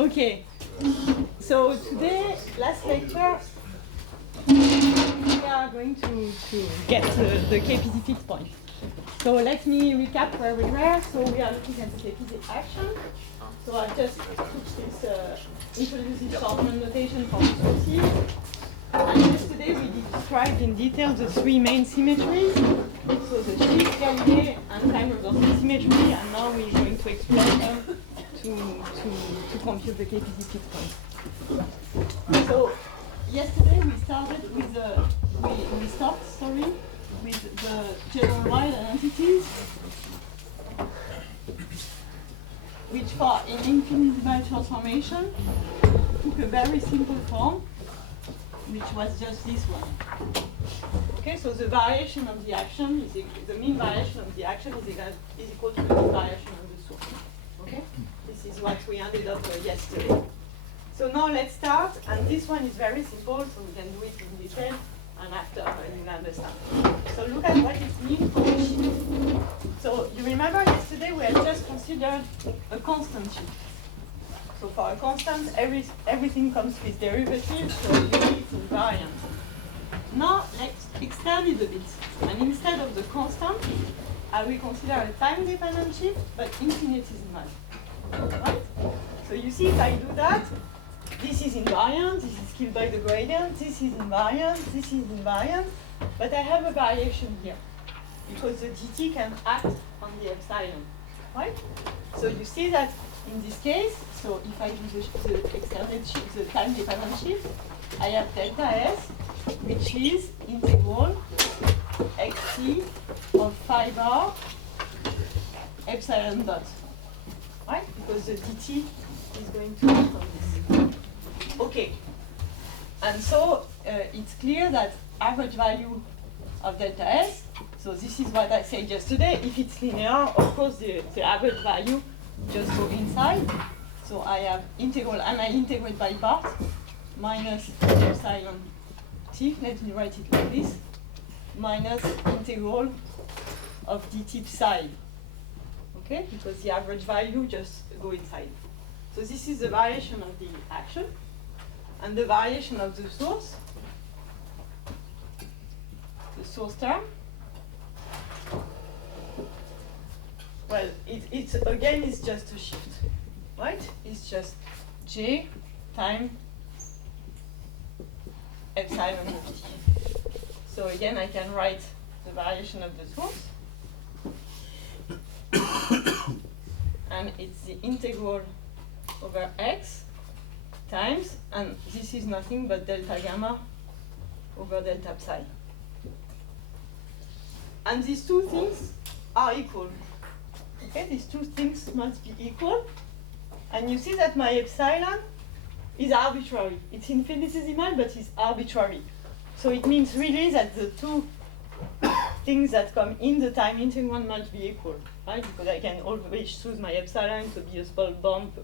Okay, so today, last lecture, we are going to get the KPZ fix point. So let me recap where we were. So we are looking at the KPZ action. So I just introduced this shorthand notation for the sources. And yesterday we described in detail the three main symmetries. So the shift, Galilei, and time reversal symmetry. And now we're going to explore them to compute the KPZ fix point. So yesterday we started with we stopped with the general wide identities, which for an infinitesimal transformation took a very simple form, which was just this one. Okay, so the variation of the action is the mean variation of the action is equal to the mean variation of the source. Okay, this is what we ended up yesterday. So now let's start, and this one is very simple, so we can do it in detail, and after you will understand. So look at what it means for the shift. So you remember yesterday we had just considered a constant shift. So for a constant, everything comes with derivatives, so usually it's invariant. Now let's extend it a bit, and instead of the constant, I will consider a time-dependent shift, but infinitesimal. Right? So you see, if I do that, this is invariant, this is killed by the gradient, this is invariant, this is invariant, but I have a variation here, because the dt can act on the epsilon, right? So you see that in this case, so if I do the extended shift, the time-dependent shift, I have delta s, which is integral xt of phi bar epsilon dot, right? Because the dt is going to act on this. Okay, and so it's clear that average value of delta s, so this is what I said yesterday, if it's linear, of course the average value just go inside. So I have integral, and I integrate by part, minus epsilon t, let me write it like this, minus integral of dt psi, okay, because the average value just go inside. So this is the variation of the action, and the variation of the source term. Well, it's again, it's just a shift, right? It's just j times epsilon of t. So again, I can write the variation of the source, and it's the integral over x times, and this is nothing but delta gamma over delta psi. And these two things are equal. Okay, these two things must be equal. And you see that my epsilon is arbitrary. It's infinitesimal, but it's arbitrary. So it means really that the two things that come in the time integral must be equal, right? Because I can always choose my epsilon to be a small bump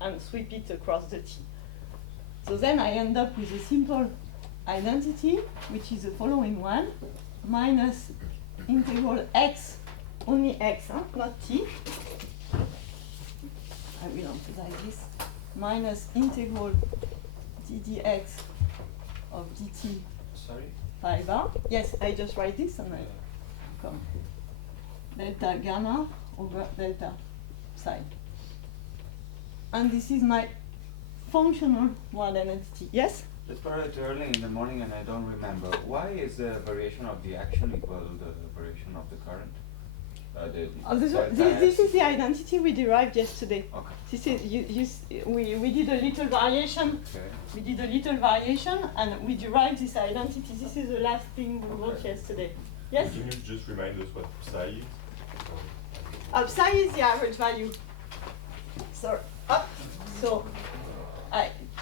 and sweep it across the t. So then I end up with a simple identity, which is the following one, minus integral x, only x, not t. I will emphasize this, minus integral ddx of dt phi bar. Yes, I just write this and I come delta gamma over delta psi. And this is my functional one identity. Yes? Let's start it early in the morning and I don't remember. Why is the variation of the action equal to the variation of the current? This is the identity we derived yesterday. Okay. This is we did a little variation. Okay. We did a little variation and we derived this identity. This is the last thing we wrote yesterday. Yes? Can you just remind us what psi is? Psi is the average value. So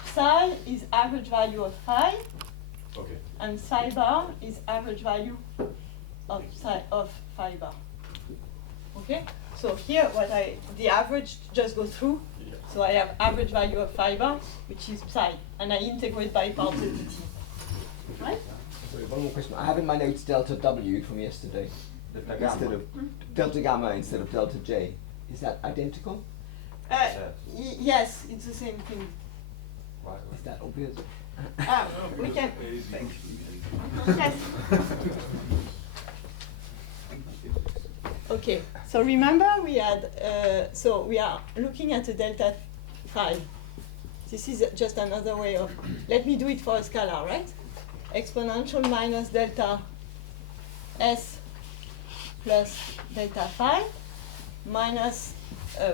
psi is average value of phi. Okay. And psi bar is average value of phi bar. Okay, so here the average just goes through. Yeah. So I have average value of phi bar, which is psi, and I integrate by parts of the t. Right? Sorry, one more question. I have in my notes delta W from yesterday. Delta gamma. Instead of delta gamma instead of delta J. Is that identical? Yes, it's the same thing. Why? Is that obvious? We can. Thank Yes. Okay. So remember we had. So we are looking at a delta phi. This is just another way of. Let me do it for a scalar, right? Exponential minus delta s plus delta phi minus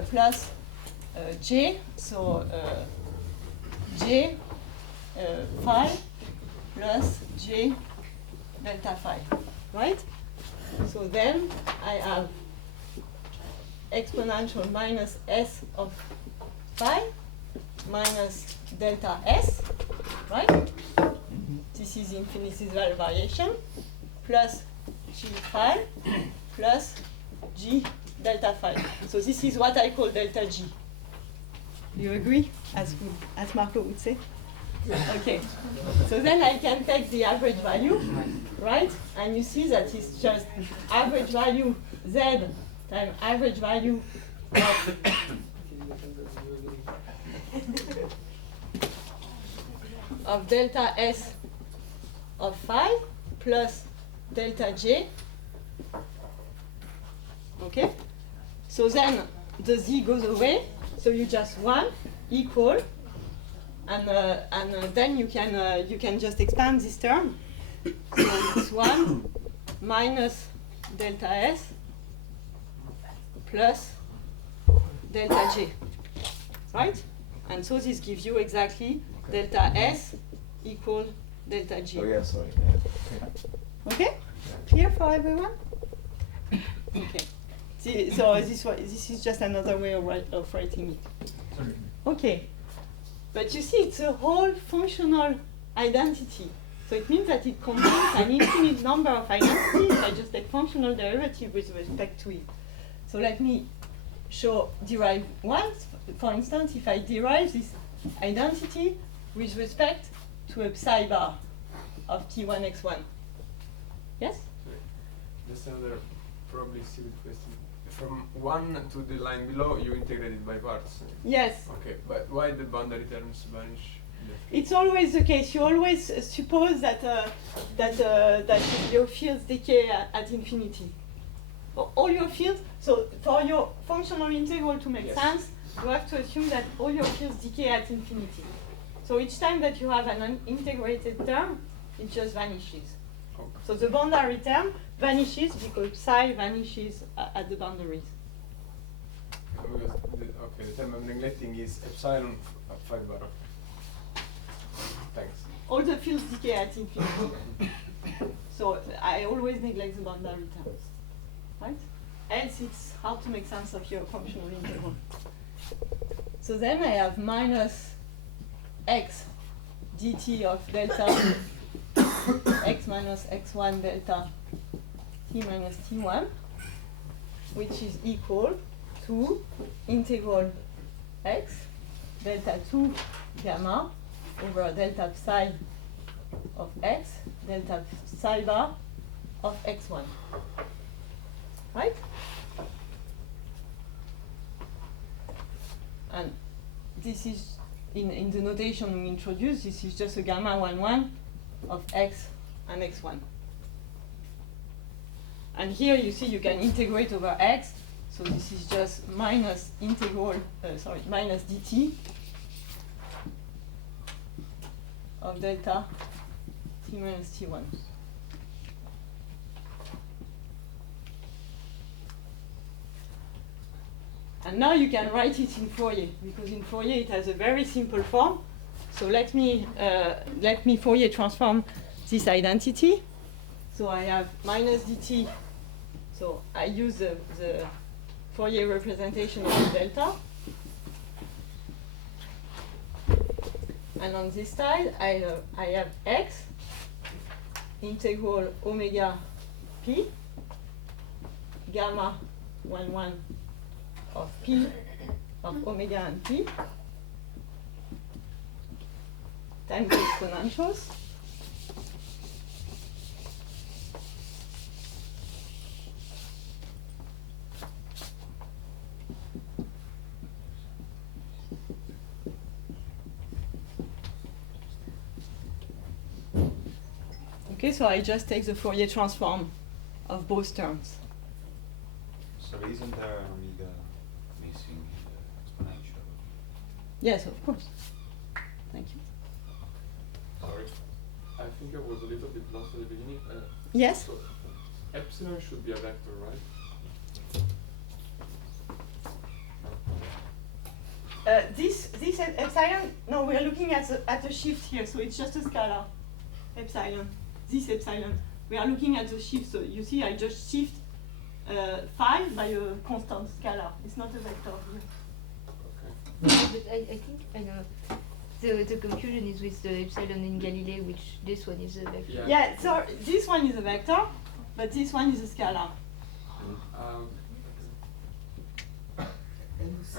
plus j. So j phi plus j delta phi, right? So then I have exponential minus s of phi minus delta s, right? This is infinitesimal variation plus g phi plus g delta phi. So this is what I call delta g. You agree? As Marco would say? Okay. So then I can take the average value, right? And you see that it's just average value z times average value of delta s of phi plus delta j. Okay? So then the z goes away, so you just 1 equal, and then you can just expand this term. So it's 1 minus delta s plus delta j, right? And so this gives you exactly delta s equal delta g. Oh yeah, sorry. Okay? Clear for everyone? Okay. See, so this is just another way of writing it. Okay. But you see, it's a whole functional identity. So it means that it contains an infinite number of identities if I just take functional derivative with respect to it. So let me derive one. For instance, if I derive this identity with respect to a psi bar of t1x1. Yes? Just another probably stupid question. From 1 to the line below, you integrated by parts. Yes. Okay, but why the boundary terms vanish? It's always the case. You always suppose that your fields decay at infinity. All your fields. So for your functional integral to make Yes. sense, you have to assume that all your fields decay at infinity. So each time that you have an integrated term, it just vanishes. Okay. So the boundary term vanishes because psi vanishes at the boundaries. Because the term I'm neglecting is epsilon 5 bar. Thanks. All the fields decay at infinity. So I always neglect the boundary terms, right? Else it's hard to make sense of your functional integral. So then I have minus x dt of delta x minus x1 delta t minus t1, which is equal to integral x delta 2 gamma over delta psi of x delta psi bar of x1. Right? And this is, in the notation we introduced, this is just a gamma 1, 1 of x and x1. And here you see you can integrate over x, so this is just minus minus dt of delta t minus t1. And now you can write it in Fourier, because in Fourier it has a very simple form. So let me Fourier transform this identity. So I have minus dt. So I use the Fourier representation of the delta. And on this side, I have x integral omega p gamma 1, 1 of p of omega and p times the exponentials Okay, so I just take the Fourier transform of both terms. So isn't there an omega missing in the exponential? Yes, of course. Thank you. Sorry, I think I was a little bit lost at the beginning. Yes? So epsilon should be a vector, right? This epsilon, no, we are looking at the shift here, so it's just a scalar. Epsilon. This epsilon. We are looking at the shift, so you see I just shift 5 by a constant scalar. It's not a vector here. Okay. But I think I know. The confusion is with the epsilon in Galilei, which this one is a vector. Yeah. Yeah, so this one is a vector, but this one is a scalar.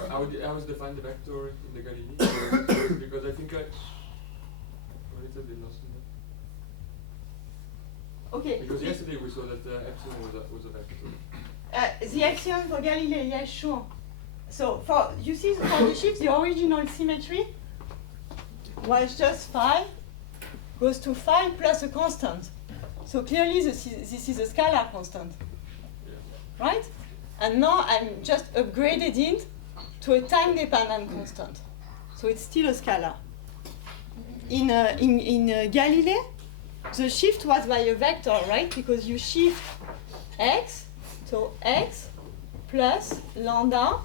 How is defined the vector in the Galilei? Because I think I'm a little bit lost in that. Okay. Because yesterday we saw that epsilon was a vector. The epsilon for Galilei, yes, sure. So for you see for the shift, the original symmetry was just 5 goes to 5 plus a constant. So clearly this is a scalar constant, Yeah. right? And now I'm just upgraded it to a time-dependent constant. So it's still a scalar. In Galilei, the shift was by a vector, right? Because you shift x, so x plus lambda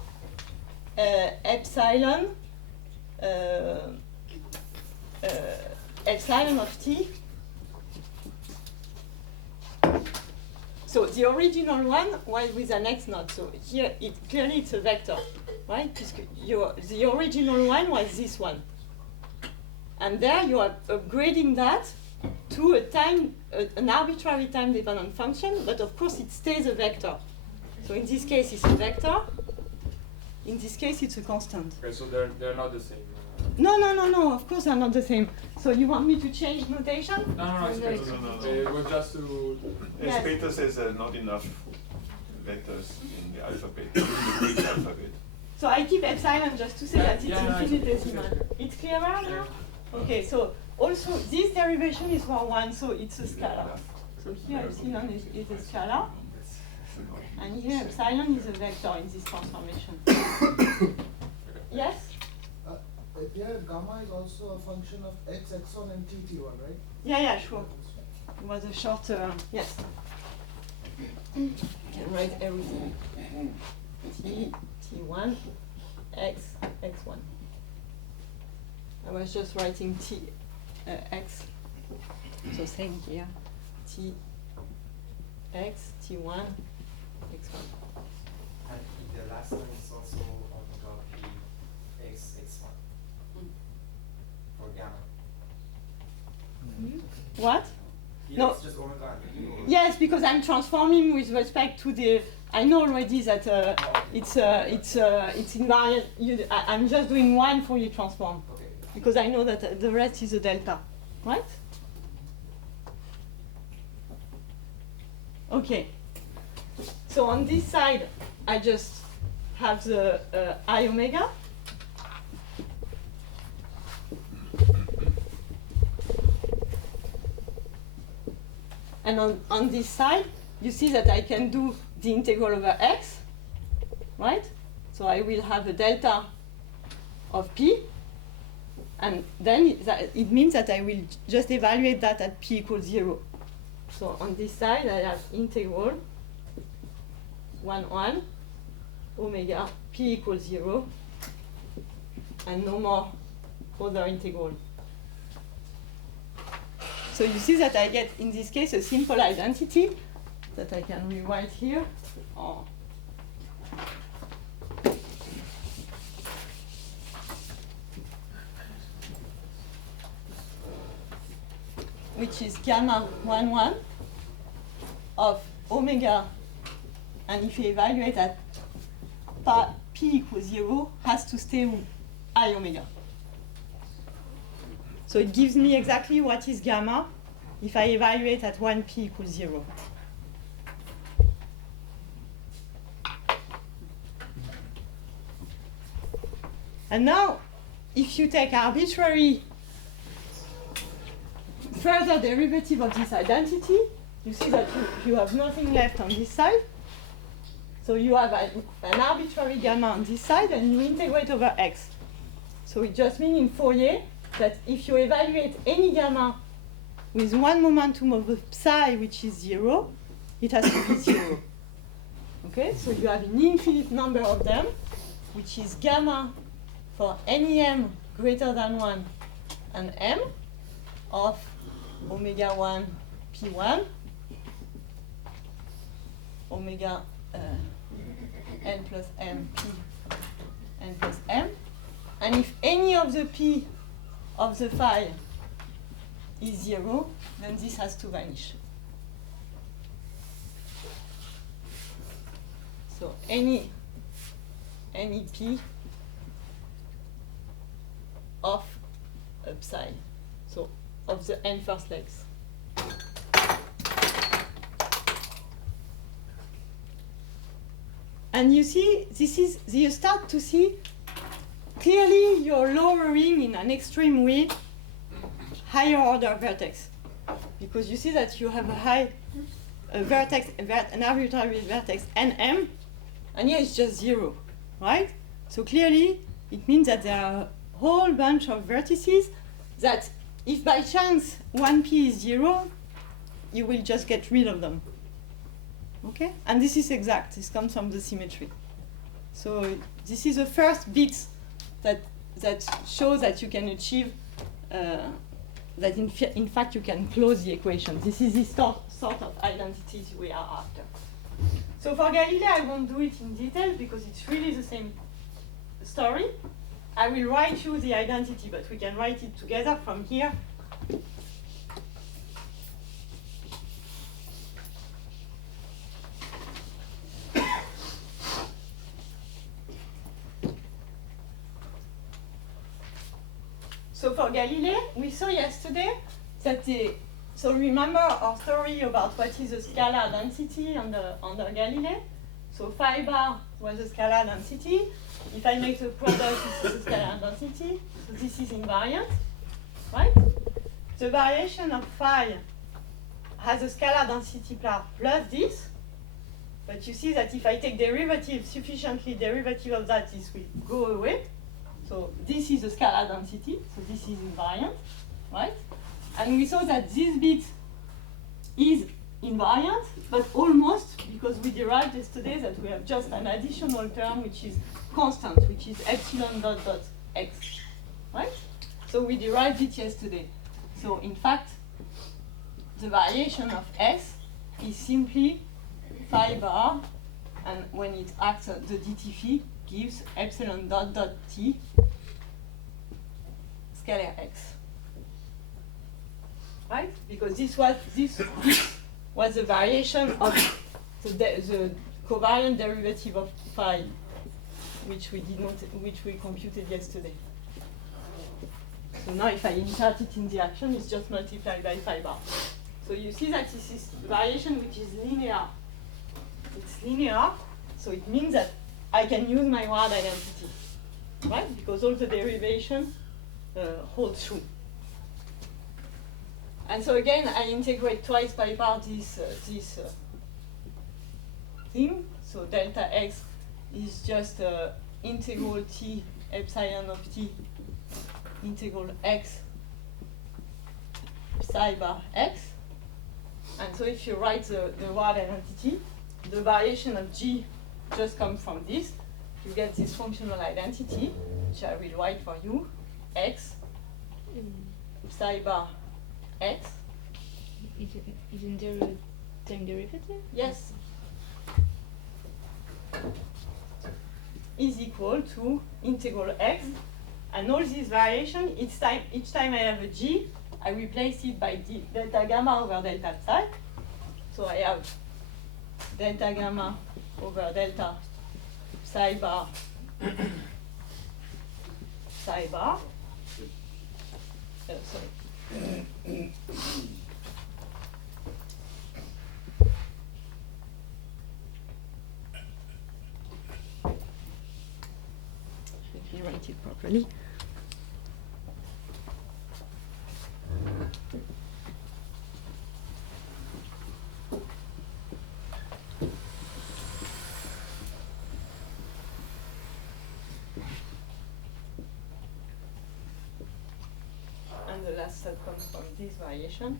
epsilon epsilon of t. So the original one was with an x naught. So here clearly it's a vector, right? The original one was this one, and there you are upgrading that to an arbitrary time-dependent function, but of course it stays a vector. So in this case it's a vector. In this case it's a constant. Okay, so they're not the same. No, of course they're not the same. So you want me to change notation? No, it's okay. No. It was just to. Yes. Peter says not enough letters in the alphabet, in the Greek alphabet. So I keep epsilon just to say that it's Yeah, infinitesimal. okay. It's clearer now? Yeah. Okay, so also this derivation is for 1, so it's a scalar. So here epsilon is a scalar, and here epsilon is a vector in this transformation. Yes? Here, gamma is also a function of x1 and t1, right? Yeah, sure. It was a shorter, yes. Can write everything. T1, x, x1. I was just writing x. So same here. T, x, T1, x1. And the last one is also omega p x1 for gamma. What? Here No. it's just omega and p. Or Yes, because I'm transforming with respect to the. I know already that it's invariant. I'm just doing one Fourier transform Okay. because I know that the rest is a delta, right? Okay. So on this side, I just have the I omega. And on this side, you see that I can do the integral over x, right? So I will have a delta of p, and then it means that I will just evaluate that at p equals 0. So on this side, I have integral 1 omega p equals 0, and no more other integral. So you see that I get, in this case, a simple identity that I can rewrite here. Which is gamma 1 of omega, and if you evaluate at p equals 0, has to stay I omega. So it gives me exactly what is gamma if I evaluate at 1p equals 0. And now, if you take arbitrary further derivative of this identity, you see that you have nothing left on this side. So you have an arbitrary gamma on this side, and you integrate over x. So it just means in Fourier that if you evaluate any gamma with one momentum of the psi which is 0, it has to be 0. Okay, so you have an infinite number of them, which is gamma for any m greater than 1 and m of omega 1 p1 omega n plus m p n plus m, and if any of the p of the phi is 0, then this has to vanish. So any p of a psi, so of the n first legs. And you see, you start to see clearly you're lowering in an extreme way higher order vertex, because you see that you have an arbitrary vertex nm, and here it's just 0, right? So clearly it means that there are a whole bunch of vertices that if by chance 1p is 0, you will just get rid of them. Okay? And this is exact. This comes from the symmetry. So this is the first bit that shows that you can achieve, that in fact you can close the equation. This is the sort of identities we are after. So for Galilei, I won't do it in detail because it's really the same story. I will write you the identity, but we can write it together from here. So for Galilei, we saw yesterday that so remember our story about what is a scalar density under Galilei. So phi bar was a scalar density. If I make the product, this is a scalar density. So this is invariant, right? The variation of phi has a scalar density plus this. But you see that if I take sufficiently derivative of that, this will go away. So this is a scalar density, so this is invariant, right? And we saw that this bit is invariant, but almost, because we derived yesterday that we have just an additional term which is constant, which is epsilon dot dot x, right? So we derived it yesterday. So in fact, the variation of s is simply phi bar, and when it acts the dt phi gives epsilon dot dot t scalar x, right? Because this was the variation of the covariant derivative of phi, which we computed yesterday. So now if I insert it in the action, it's just multiplied by phi bar. So you see that this is variation which is linear. It's linear, so it means that I can use my word identity, right? Because all the derivation holds true. And so again, I integrate twice by bar this thing. So delta x is just integral t epsilon of t integral x psi bar x. And so if you write the word identity, the variation of g just comes from this. You get this functional identity, which I will write for you, x psi bar x. Isn't there a time derivative? Yes. Is equal to integral x, and all these variation, each time I have a g, I replace it by delta gamma over delta psi. So I have delta gamma over delta psi bar psi bar. Sorry. Let me write it properly. And the last step comes from this variation.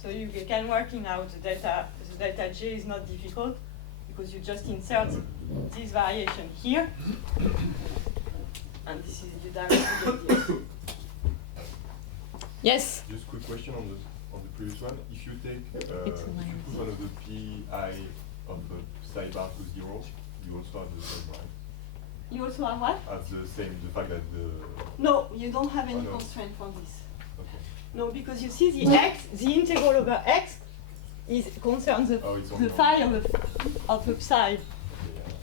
So you can working out the delta J is not difficult because you just insert this variation here, and this is you directly get this. Yes? Just quick question on the previous one. If you take It's if you put one of the pi of the psi bar to 0, you also have the same, right? You also have what? Have the same, the fact that the No, you don't have any Oh, no. constraint for this. okay. No, because you see the x, the integral over x, concerns Oh, it's the only phi of a psi. Yeah.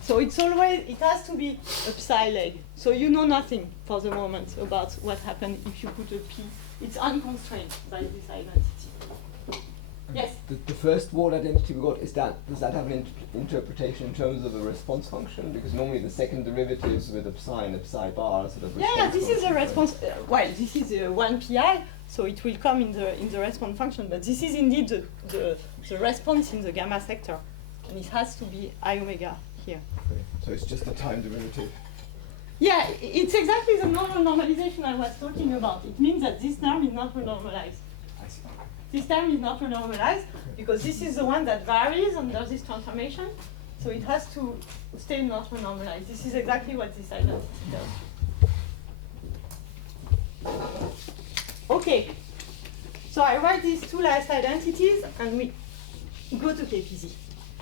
So it's always, it has to be a psi leg. So you know nothing for the moment about what happened if you put a p. It's unconstrained by this identity. Yes? The first word identity we got, does that have an interpretation in terms of a response function? Because normally the second derivatives with a psi and a psi bar are sort of Yeah, response this is a functions, right? response. Well, this is a 1 pi, so it will come in the response function. But this is indeed the response in the gamma sector, and it has to be I omega here. Okay. So it's just a time derivative. Yeah, it's exactly the normal normalization I was talking about. It means that this term is not renormalized. I see. This term is not renormalized because this is the one that varies under this transformation, so it has to stay not renormalized. This is exactly what this identity does. Okay, so I write these two last identities and we go to KPZ.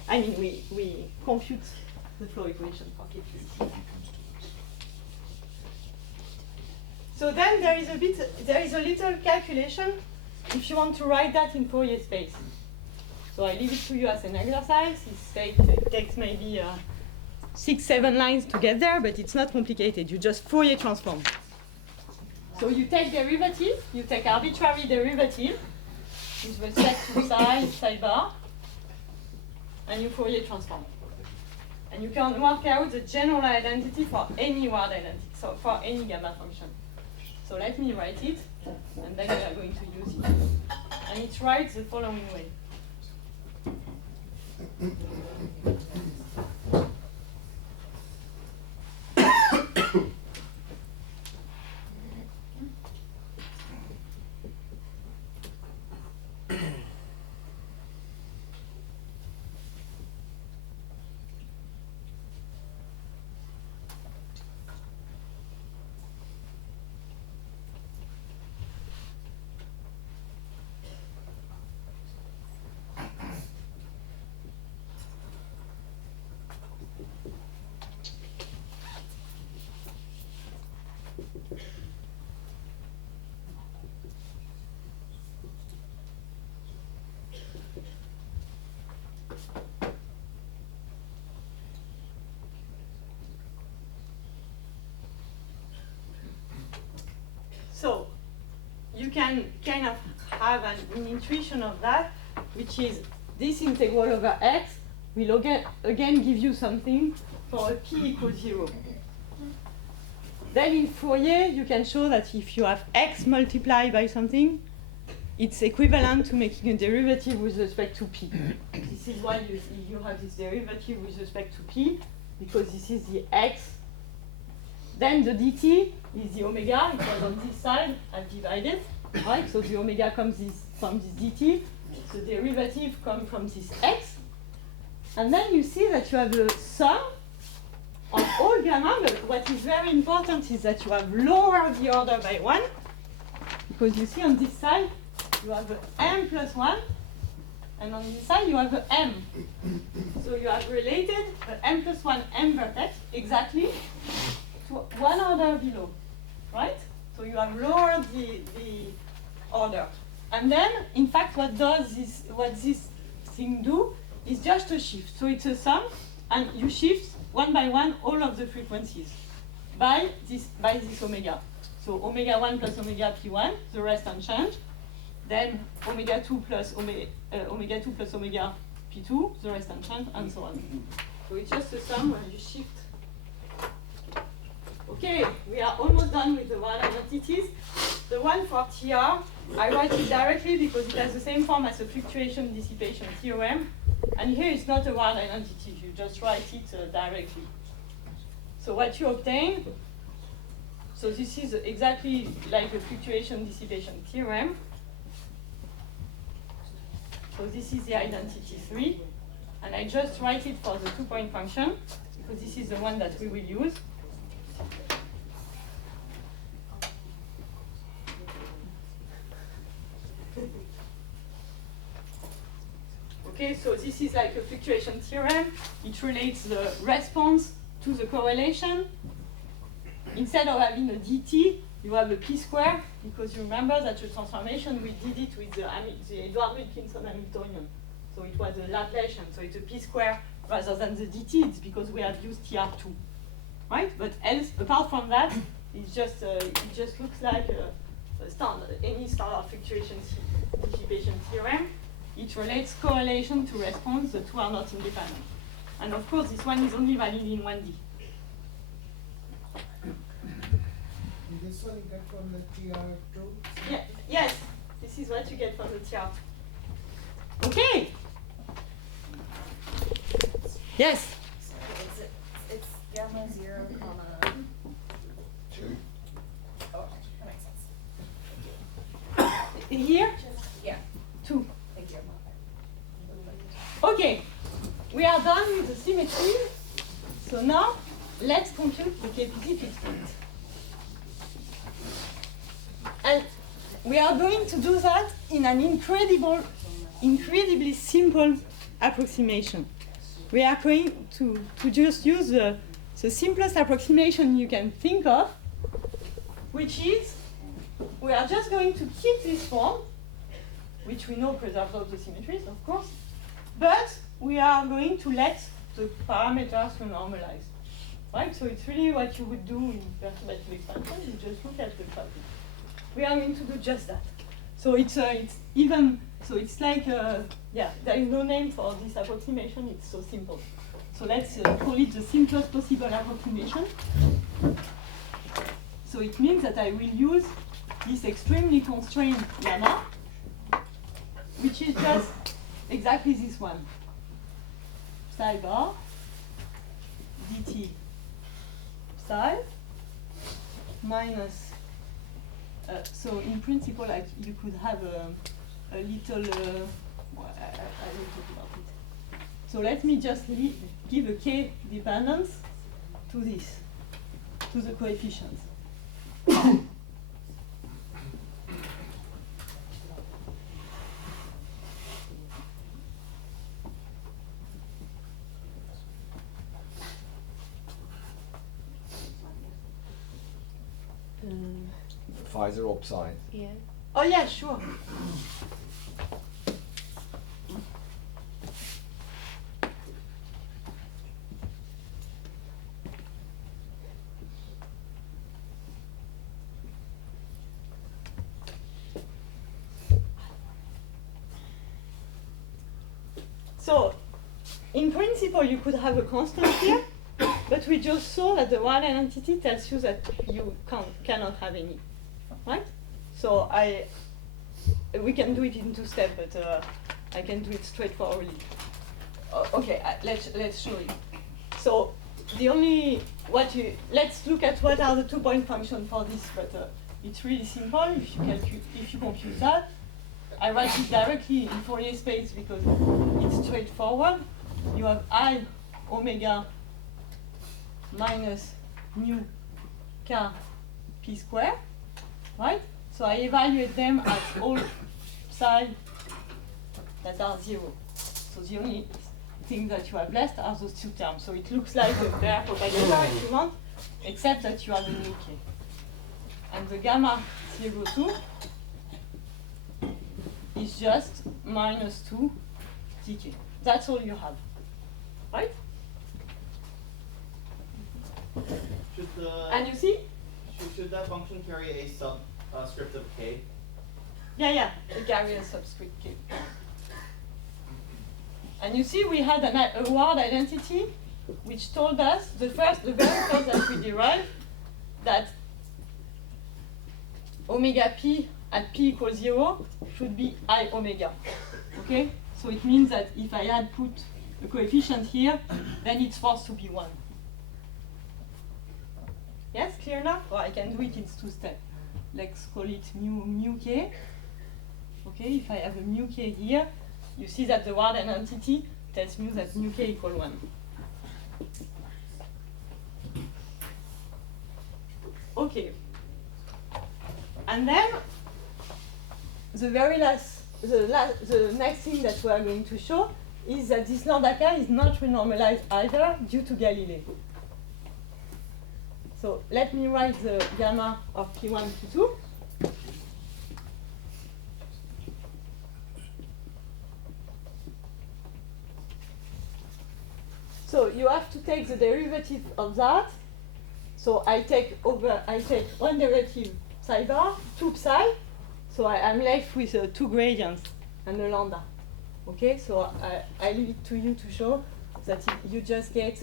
I mean, we compute the flow equation for KPZ. So then there is a little calculation if you want to write that in Fourier space. So I leave it to you as an exercise. It takes maybe 6-7 lines to get there, but it's not complicated. You just Fourier transform. So you take derivative, you take arbitrary derivative with respect to psi bar, and you Fourier transform. And you can work out the general identity for any word identity, so for any gamma function. So let me write it, and then we are going to use it. And it writes the following way. So you can kind of have an intuition of that, which is this integral over x will again give you something for a p equals 0. Then in Fourier, you can show that if you have x multiplied by something, it's equivalent to making a derivative with respect to p. This is why you have this derivative with respect to p, because this is the x. Then the dt is the omega. It was on this side. I've divided, right? So the omega comes from this dt. The derivative comes from this x. And then you see that you have a sum of all gamma. But what is very important is that you have lowered the order by 1. Because you see on this side, you have a m plus 1. And on this side, you have a m. So you have related a m plus 1 m vertex exactly to 1 order below, right? So you have lowered the order. And then, in fact, what this thing do is just a shift. So it's a sum, and you shift 1 by 1 all of the frequencies by this omega. So omega 1 plus omega p1, the rest unchanged. Then omega 2 plus omega P2, the rest unchanged, and so on. So it's just a sum when you shift. Okay, we are almost done with the one identities. The one for TR, I write it directly because it has the same form as a fluctuation dissipation theorem. And here it's not a word identity, you just write it directly. So what you obtain, so this is exactly like a fluctuation dissipation theorem. So this is the identity 3. And I just write it for the 2-point function, because this is the one that we will use. Okay, so this is like a fluctuation theorem. It relates the response to the correlation. Instead of having a dt, you have a p square, because you remember that the transformation, we did it with the Edward Wilkinson Hamiltonian. So it was a Laplacian, so it's a p square rather than the dt, it's because we have used TR2, right? But else, apart from that, it's just, it just looks like a standard, any standard fluctuation dissipation theorem. It relates correlation to response, the two are not independent. And of course, this one is only valid in 1D. This one you get from the TR2? Yeah, yes, this is what you get from the TR2. Okay. Yes. It's gamma 0, comma 2. Oh, that makes sense. Here, Yeah, 2. thank you. Okay, we are done with the symmetry. So now, let's compute the KPZ fixed point. And we are going to do that in an incredibly simple approximation. We are going to just use the simplest approximation you can think of, which is, we are just going to keep this form, which we know preserves all the symmetries, of course, but we are going to let the parameters renormalize. Right? So it's really what you would do in perturbative expansion, you just look at the traffic. We are going to do just that. So it's even, so it's like, yeah, there is no name for this approximation, it's so simple. So let's call it the simplest possible approximation. So it means that I will use this extremely constrained gamma, which is just exactly this one. Psi bar, dt psi, minus, so in principle, you could have a little, well, I will talk about it. So let me just give a k dependence to this, to the coefficients. Pfizer upside. Yeah. Oh yeah, sure. So, in principle, you could have a constant here, but we just saw that the one identity tells you that you cannot have any, right? So we can do it in 2 steps, but I can do it straightforwardly. Okay, let's show it. So let's look at what are the 2-point functions for this, but it's really simple. If you compute that, I write it directly in Fourier space because it's straightforward. You have I omega minus mu k p square, right? So I evaluate them at all psi that are 0. So the only thing that you have left are those 2 terms. So it looks like a Baire propagator if you want, except that you have a new k. And the gamma 0,2 is just minus 2 dk. That's all you have, right? And you see? Should that function carry a subscript of k? Yeah, it carries a subscript k. And you see we had a word identity which told us the very first that we derived that omega p at p equals 0 should be I omega. Okay? So it means that if I had put a coefficient here, then it's forced to be 1. Yes, clear enough? Or I can do it in 2 steps. Let's call it mu k. Okay, if I have a mu k here, you see that the word identity tells me that mu k equal 1. Okay. And then the next thing that we are going to show is that this lambda k is not renormalized either due to Galilei. So let me write the gamma of P1, P2. So you have to take the derivative of that. So I take one derivative psi bar, 2 psi. So I'm left with 2 gradients and a lambda. Okay, so I leave it to you to show that you just get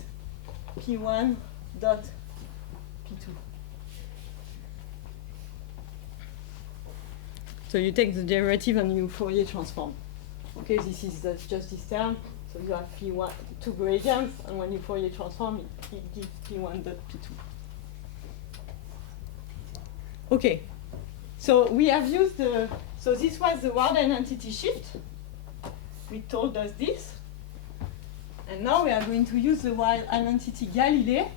P1 dot P2. So you take the derivative and you Fourier transform. Okay, this is just this term. So you have P1, 2 gradients, and when you Fourier transform, it gives P1 dot P2. Okay, so we have used so this was the word identity shift. We told us this. And now we are going to use the word identity Galilei.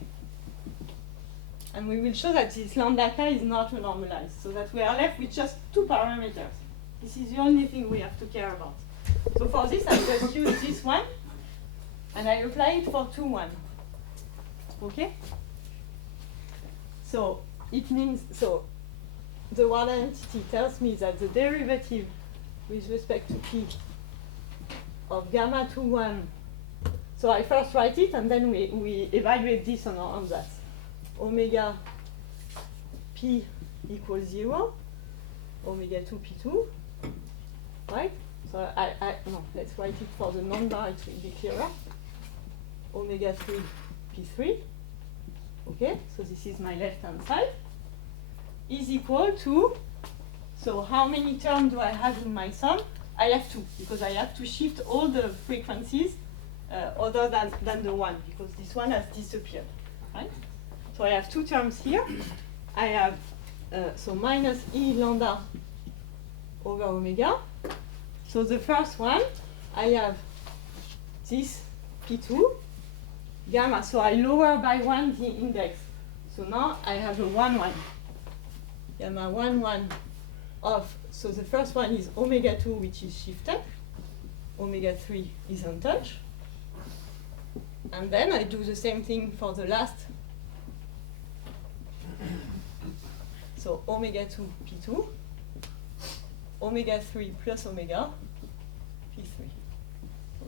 And we will show that this lambda k is not renormalized. So that we are left with just 2 parameters. This is the only thing we have to care about. So for this, I just use this one. And I apply it for 2, 1. Okay? So it means, so the word identity tells me that the derivative with respect to p of gamma 2, 1. So I first write it, and then we evaluate this on that. Omega p equals 0, omega 2 p2, right? So no, let's write it for the non-bar, it will be clearer. Omega 3 p3, okay? So this is my left-hand side, is equal to, so how many terms do I have in my sum? I have 2, because I have to shift all the frequencies other than the 1, because this one has disappeared, right? So I have 2 terms here. I have, so minus E lambda over omega. So the first one, I have this P2, gamma. So I lower by 1 the index. So now I have a 1, 1. Gamma 1, 1 of, so the first one is omega 2, which is shifted. Omega 3 is untouched. And then I do the same thing for the last. So omega 2 P2, omega 3 plus omega P3.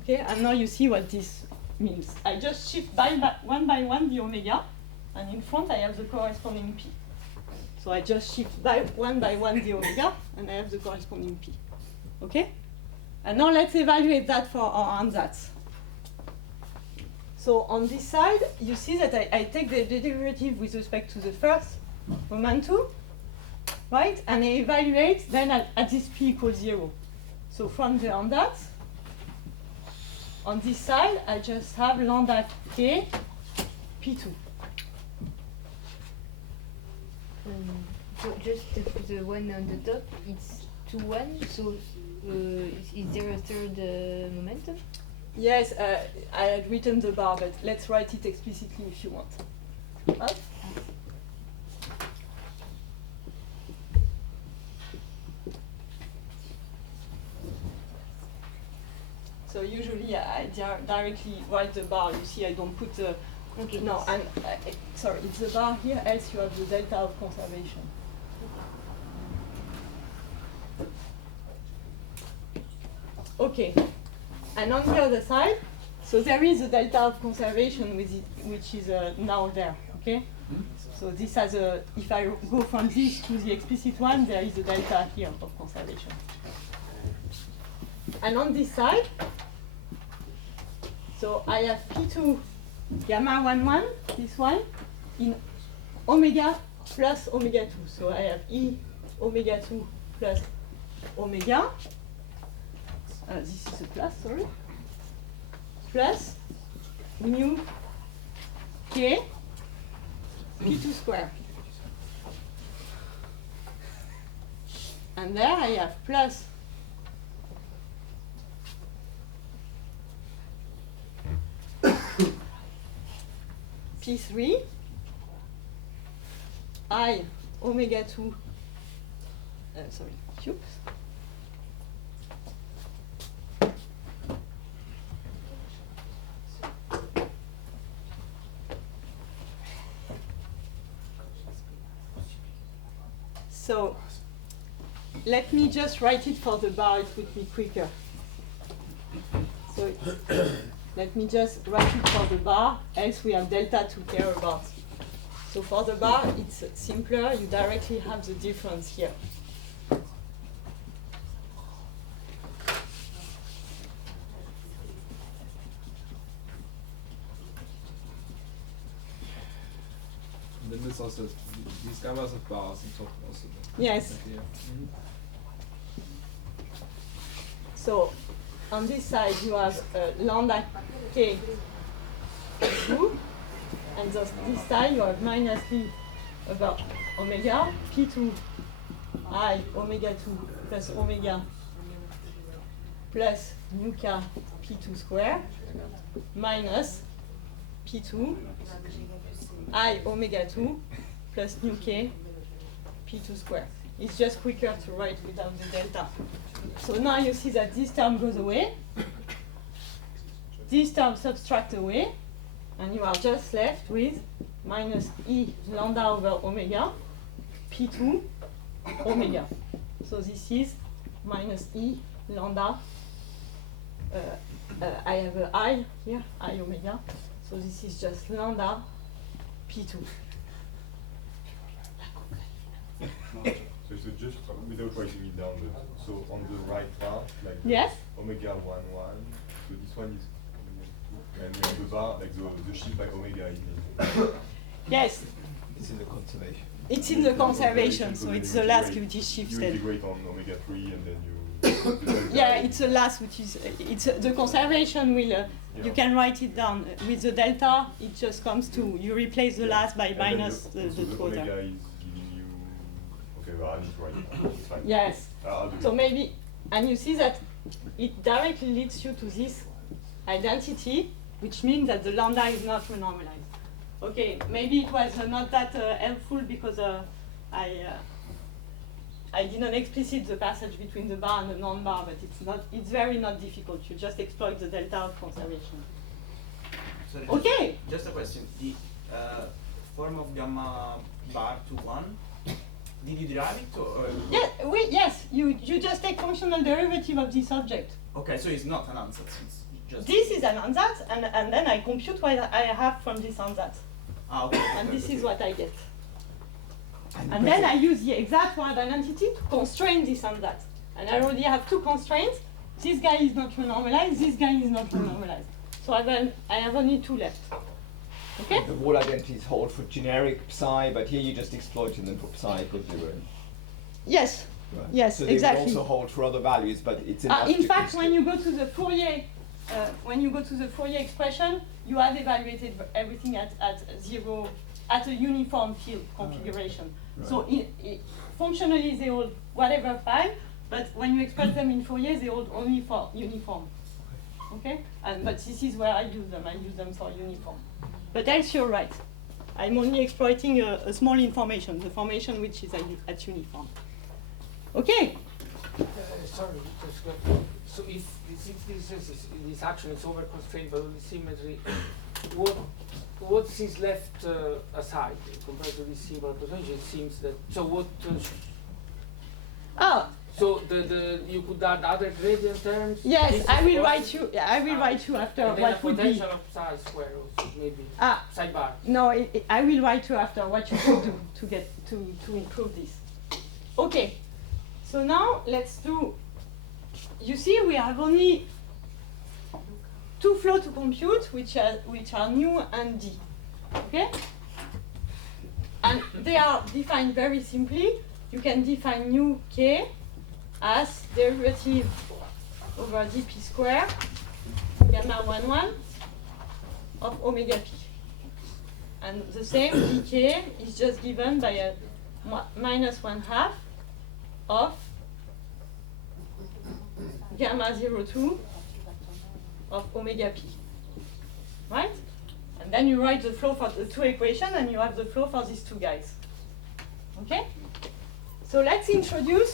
Okay, and now you see what this means. I just shift one by one the omega, and in front I have the corresponding P. So I just shift by one the omega, and I have the corresponding P. Okay? And now let's evaluate that for our ansatz. So on this side, you see that I take the derivative with respect to the first momentum, right? And I evaluate then at this P equals 0. So from the ansatz, on this side, I just have lambda k P2. So just the one on the top, it's 2, 1. So is there a third momentum? Yes, I had written the bar, but let's write it explicitly if you want. Right? So usually I directly write the bar. You see, I don't put the. Okay. No, and sorry, it's the bar here. Else you have the delta of conservation. Okay. And on the other side, so there is a delta of conservation with it, which is now there, okay? So this has a, if I go from this to the explicit one, there is a delta here of conservation. And on this side, So I have P2 gamma 1, 1, this one, in omega plus omega 2. So I have E omega 2 plus omega. This is a plus, sorry. Plus mu k P2 square. And there I have plus P3 I omega 2 cubes so let me just write it for the bar, it would be quicker. So let me just write it for the bar, else we have delta to care about. So for the bar, it's simpler, you directly have the difference here. And then this also, these gammas of bars and top also. Yes. Okay. So on this side you have lambda k 2, and this side you have minus p over omega p2 I omega 2 plus omega plus mu k p2 square minus p2 I omega 2 plus mu k p2 square. It's just quicker to write without the delta. So now you see that this term goes away, this term subtract away, and you are just left with minus E lambda over omega P2 omega. So this is minus E lambda, I have a I here, I omega, so this is just lambda P2. So just without writing it down, but so on the right part, like Yes? omega 1, 1, so this one is omega 2, and on the bar, like the shift by omega is in. Yes, It's in the conservation. it's in the conservation, so then it's you the last integrate- which is You shifted. integrate on omega 3 and then you. Yeah, it's the last which is, the conservation will, you Yeah. can write it down. With the delta, it just comes to, you replace the last by And then minus so the the total. omega is giving you. Okay, well, I need to write it down. It's fine. Yes. I'll do So it. maybe, and you see that it directly leads you to this identity, which means that the lambda is not renormalized. Okay, maybe it was not that helpful because I didn't explicit the passage between the bar and the non-bar, but it's very not difficult. You just exploit the delta of conservation. Sorry, Okay. Just a question. The form of gamma bar to 1, did you derive it or? Yes, you just take functional derivative of this object. Okay, so it's not an ansatz. It's just. This is an ansatz, and then I compute what I have from this ansatz. Ah, okay. And okay, this okay. is what I get. And then I use the exact word identity to constrain this and that. And I already have two constraints. This guy is not renormalized, this guy is not renormalized. So I have only two left. Okay? The wall identities hold for generic psi, but here you just exploited them for psi equals 0. Yes. Right. Yes, so they exactly. also hold for other values, but it's enough In to fact, when constrain. you go to the Fourier, expression, you have evaluated everything at 0, at a uniform field configuration. Right. So functionally they hold whatever phi, but when you express them in Fourier, they hold only for uniform. Okay? But this is where I use them. I use them for uniform. But else you're right. I'm only exploiting a small information, the formation which is at uniform. Okay? Sorry, so if this action is over constrained by only symmetry, what is left aside compared to this simple potential? It seems that so you could add other gradient terms. Yes, This I is will what- write you. I will write you after and then what a would be. potential of psi square also maybe sidebar. No, I will write you after what you should do to get to improve this. Okay, so now let's do. You see, we have only two flows to compute, which are nu and d. Okay? And they are defined very simply. You can define nu k as derivative over dp squared gamma 1 1 of omega p. And the same dk is just given by a minus 1/2 of gamma 0 2 of omega p. Right? And then you write the flow for the two equations and you have the flow for these two guys. Okay? So let's introduce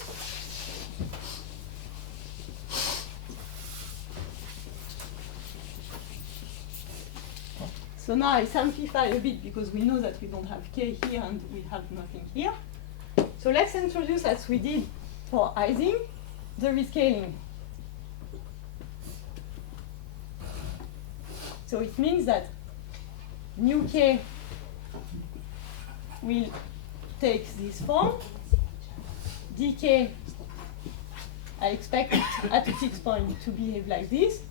so now I simplify a bit because we know that we don't have k here and we have nothing here. So let's introduce, as we did for Ising, the rescaling. So it means that nu k will take this form. dk, I expect it at a fixed point to behave like this.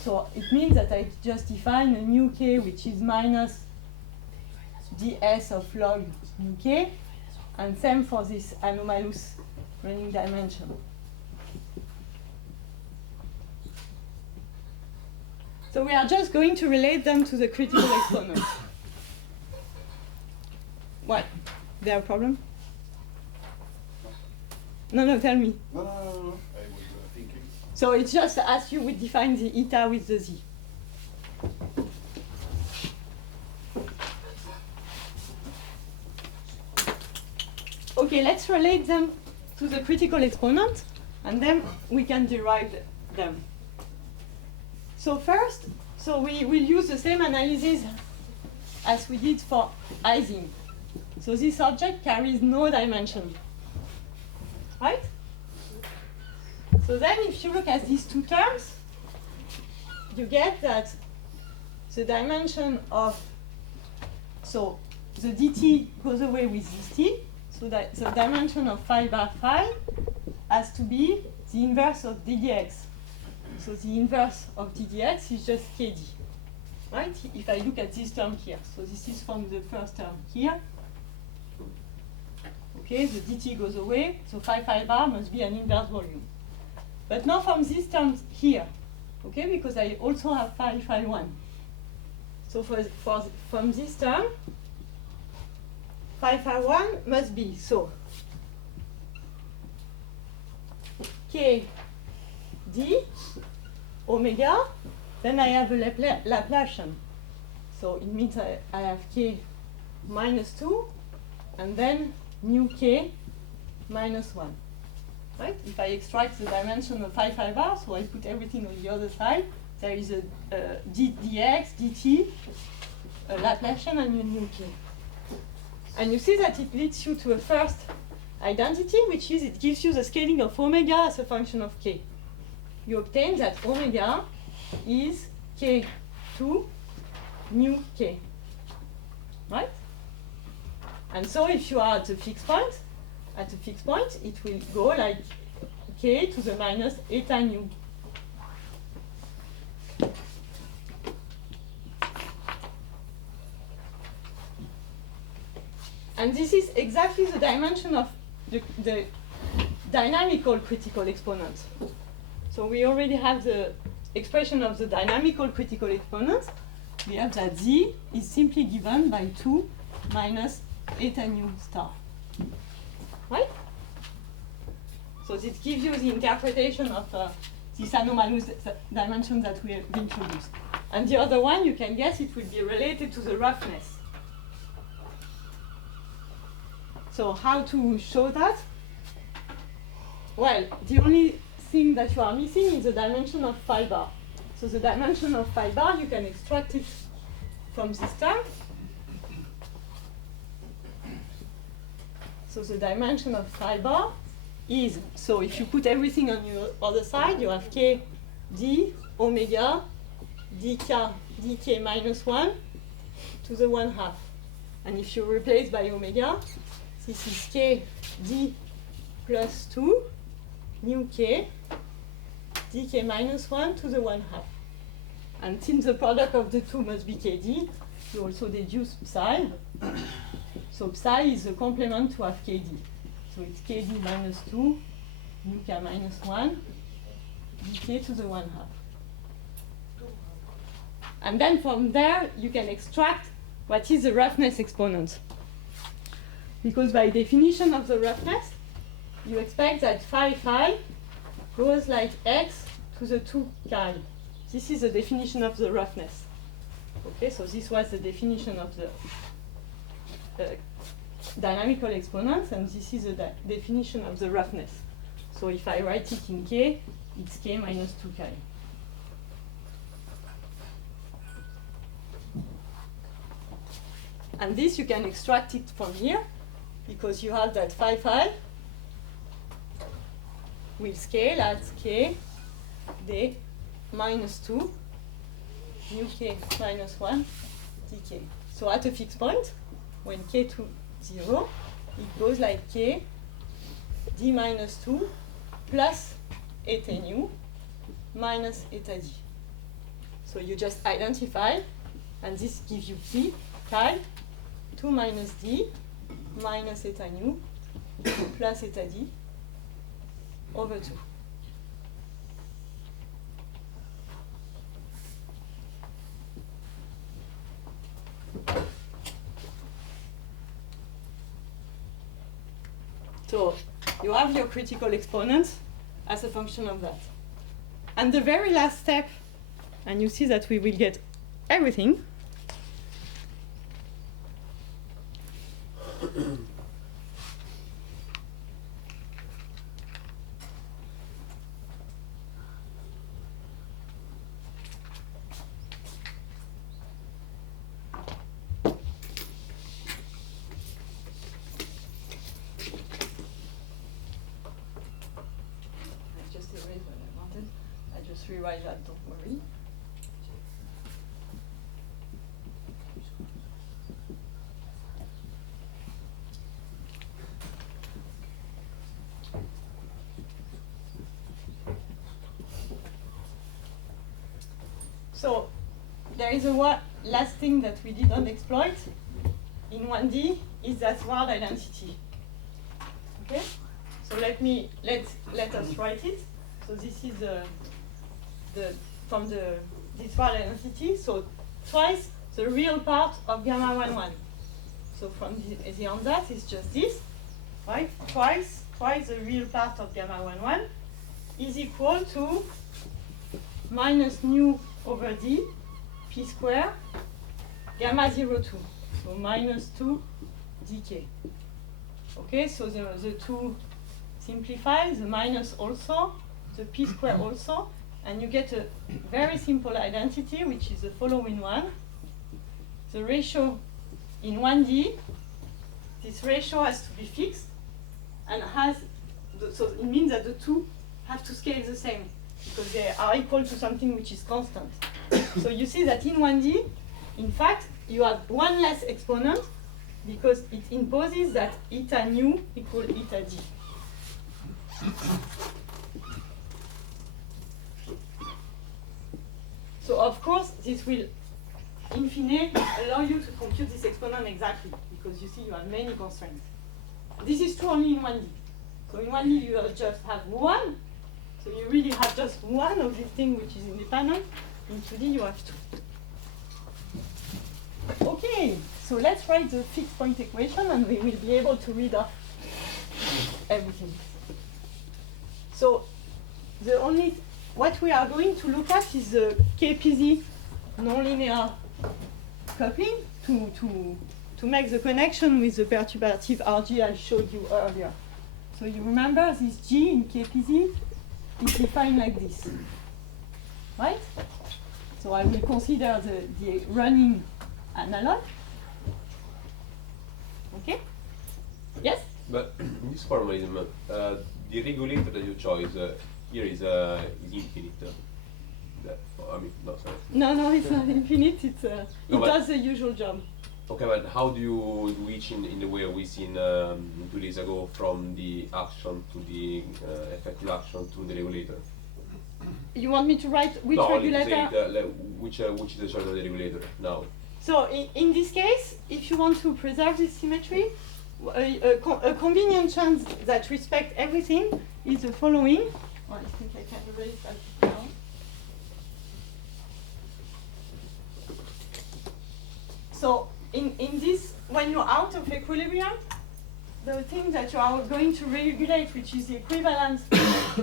So it means that I just define a nu k which is minus ds of log nu k, and same for this anomalous running dimension. So we are just going to relate them to the critical exponent. What? They have a problem? No, tell me. No. I was thinking. So it's just as you would define the eta with the z. Okay, let's relate them to the critical exponent, and then we can derive them. So first, we will use the same analysis as we did for Ising. So this object carries no dimension, right? So then if you look at these two terms, you get that the dimension of, so the dt goes away with this t, so that the dimension of phi bar phi has to be the inverse of ddx. So the inverse of ddx is just kd, right? If I look at this term here, so this is from the first term here. Okay, the dt goes away, so phi bar must be an inverse volume. But now from this term here, okay, because I also have phi 1. So from this term, phi 1 must be, so k d omega, then I have a Laplacian. So it means I have k minus 2, and then nu k minus 1. Right? If I extract the dimension of phi bar, so I put everything on the other side, there is a dx, dt, a Laplacian, and a nu k. And you see that it leads you to a first identity, which is it gives you the scaling of omega as a function of k. You obtain that omega is k2 nu k. Right? And so if you are at a fixed point, it will go like k to the minus eta nu. And this is exactly the dimension of the dynamical critical exponent. So we already have the expression of the dynamical critical exponent. We have that z is simply given by 2 minus eta nu star. Right? So this gives you the interpretation of this anomalous dimension that we have introduced. And the other one, you can guess it will be related to the roughness. So how to show that? Well, the only thing that you are missing is the dimension of phi bar. So the dimension of phi bar, you can extract it from this term. So the dimension of phi bar is, so if you put everything on your other side, you have k d omega dk minus 1 to the 1/2. And if you replace by omega, this is k d plus 2 nu k dk minus 1 to the 1/2. And since the product of the two must be KD, you also deduce psi. So psi is the complement to have KD. So it's KD minus 2, nu k minus 1, dk to the 1/2. And then from there, you can extract what is the roughness exponent. Because by definition of the roughness, you expect that phi goes like x to the 2 chi. This is the definition of the roughness. Okay, so this was the definition of the dynamical exponents, and this is the definition of the roughness. So if I write it in k, it's k minus 2 chi. And this you can extract it from here, because you have that phi will scale at k d minus 2 nu k minus 1 dk. So at a fixed point, when k to 0, it goes like k d minus 2 plus eta nu minus eta d. So you just identify, and this gives you p chi 2 minus d minus eta nu plus eta d over 2. So you have your critical exponents as a function of that. And the very last step, and you see that we will get everything. Rewrite that, don't worry. So there is a last thing that we didn't exploit in 1D is that word identity. Okay? So let us write it. So this is from this word identity, so twice the real part of gamma 1,1. So from the ansatz is just this, right? Twice the real part of gamma 1,1 is equal to minus nu over d p square gamma 0,2. So minus 2 dk. Okay, so the 2 simplify, the minus also, the p square also, and you get a very simple identity, which is the following one. The ratio in 1D, this ratio has to be fixed, and so it means that the two have to scale the same, because they are equal to something which is constant. So you see that in 1D, in fact, you have one less exponent, because it imposes that eta nu equal eta d. So of course, this will, in fine, allow you to compute this exponent exactly, because you see you have many constraints. This is true only in 1D. So in 1D, you just have one. So you really have just one of this thing which is independent. In 2D, you have two. Okay, so let's write the fixed point equation, and we will be able to read off everything. So what we are going to look at is the KPZ nonlinear coupling to make the connection with the perturbative RG I showed you earlier. So you remember this G in KPZ is defined like this, right? So I will consider the running analog. Okay? Yes? But in this formalism, the regulator that you chose here is infinite. I mean, no, sorry. No, it's not infinite. It does the usual job. Okay, but how do you reach in the way we seen 2 days ago from the action to the effective action to the regulator? You want me to write which no, regulator? only to say which is the choice of the regulator now. So in this case, if you want to preserve this symmetry, a convenient chance that respect everything is the following. Well, I think I can erase that now. So in this, when you're out of equilibrium, the thing that you are going to regulate, which is the equivalence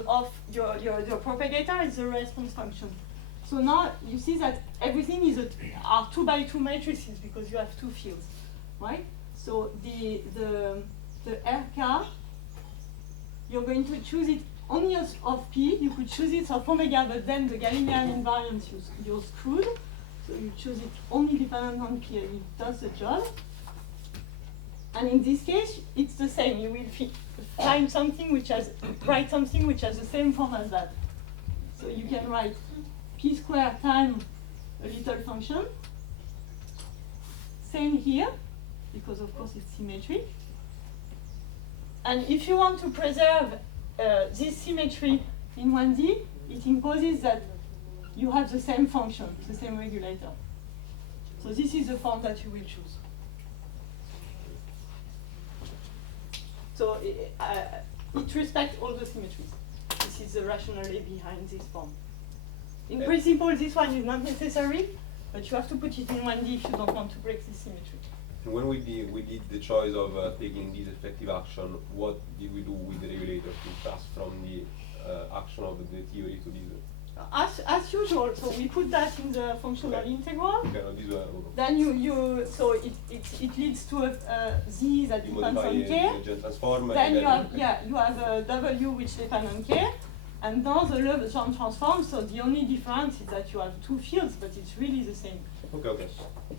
of your propagator, is the response function. So now you see that everything are 2 by 2 matrices because you have two fields, right? So the RK, you're going to choose it only of P. You could choose it of omega, but then the Galilean invariant you're screwed. So you choose it only dependent on P, and it does the job. And in this case, it's the same. You will write something which has the same form as that. So you can write P squared times a little function. Same here, because of course it's symmetric. And if you want to preserve this symmetry in 1D, it imposes that you have the same function, the same regulator. So this is the form that you will choose. So it respects all the symmetries. This is the rationale behind this form. In principle, this one is not necessary, but you have to put it in 1D if you don't want to break this symmetry. And when we did the choice of taking this effective action, what did we do with the regulator to pass from the action of the theory to this? As usual, so we put that in the functional integral. Okay, no, this Then so it leads to a z that depends on k. The transform. Then you have a w which depends on k, and now the Legendre transform. So the only difference is that you have two fields, but it's really the same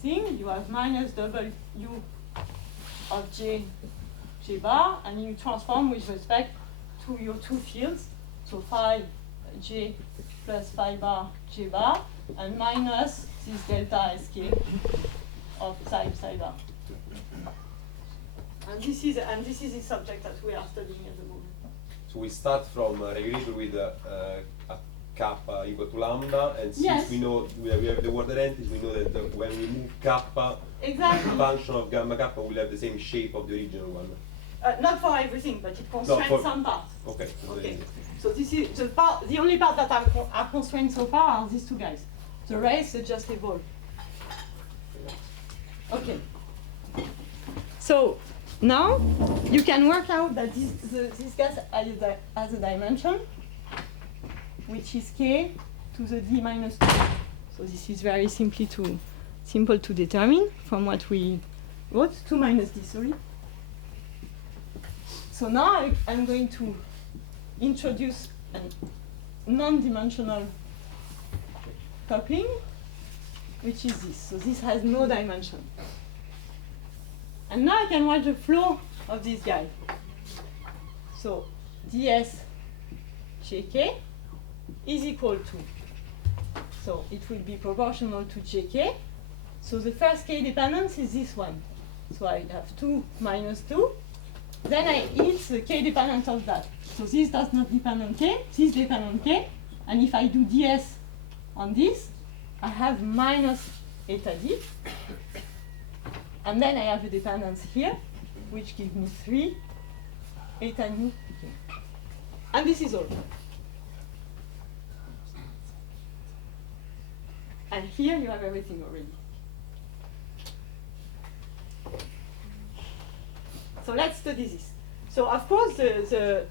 thing. You have minus w of j bar, and you transform with respect to your two fields. So phi j plus phi bar j bar, and minus this delta sk of psi bar. And this is the subject that we are studying at the moment. So we start from a regulator with a kappa equal to lambda, and since we know we have the word identity, we know that when we move kappa, the function of gamma kappa will have the same shape of the original one. Not for everything, but it constrains some parts. Okay. So this is the only part that are constrained so far are these two guys. The rest just evolve. Okay. So now you can work out that this gas has a dimension, which is k to the d minus 2. So this is very simple to determine from what we wrote. 2 minus d, sorry. So now I'm going to introduce a non-dimensional coupling, which is this. So this has no dimension. And now I can write the flow of this guy. So ds jk is equal to, so it will be proportional to jk. So the first k dependence is this one. So I have 2 minus 2. Then I eat the k dependent of that. So this does not depend on k, this depends on k. And if I do ds on this, I have minus eta d. And then I have a dependence here, which gives me 3 eta nu k. And this is all. And here you have everything already. So let's study this. So of course,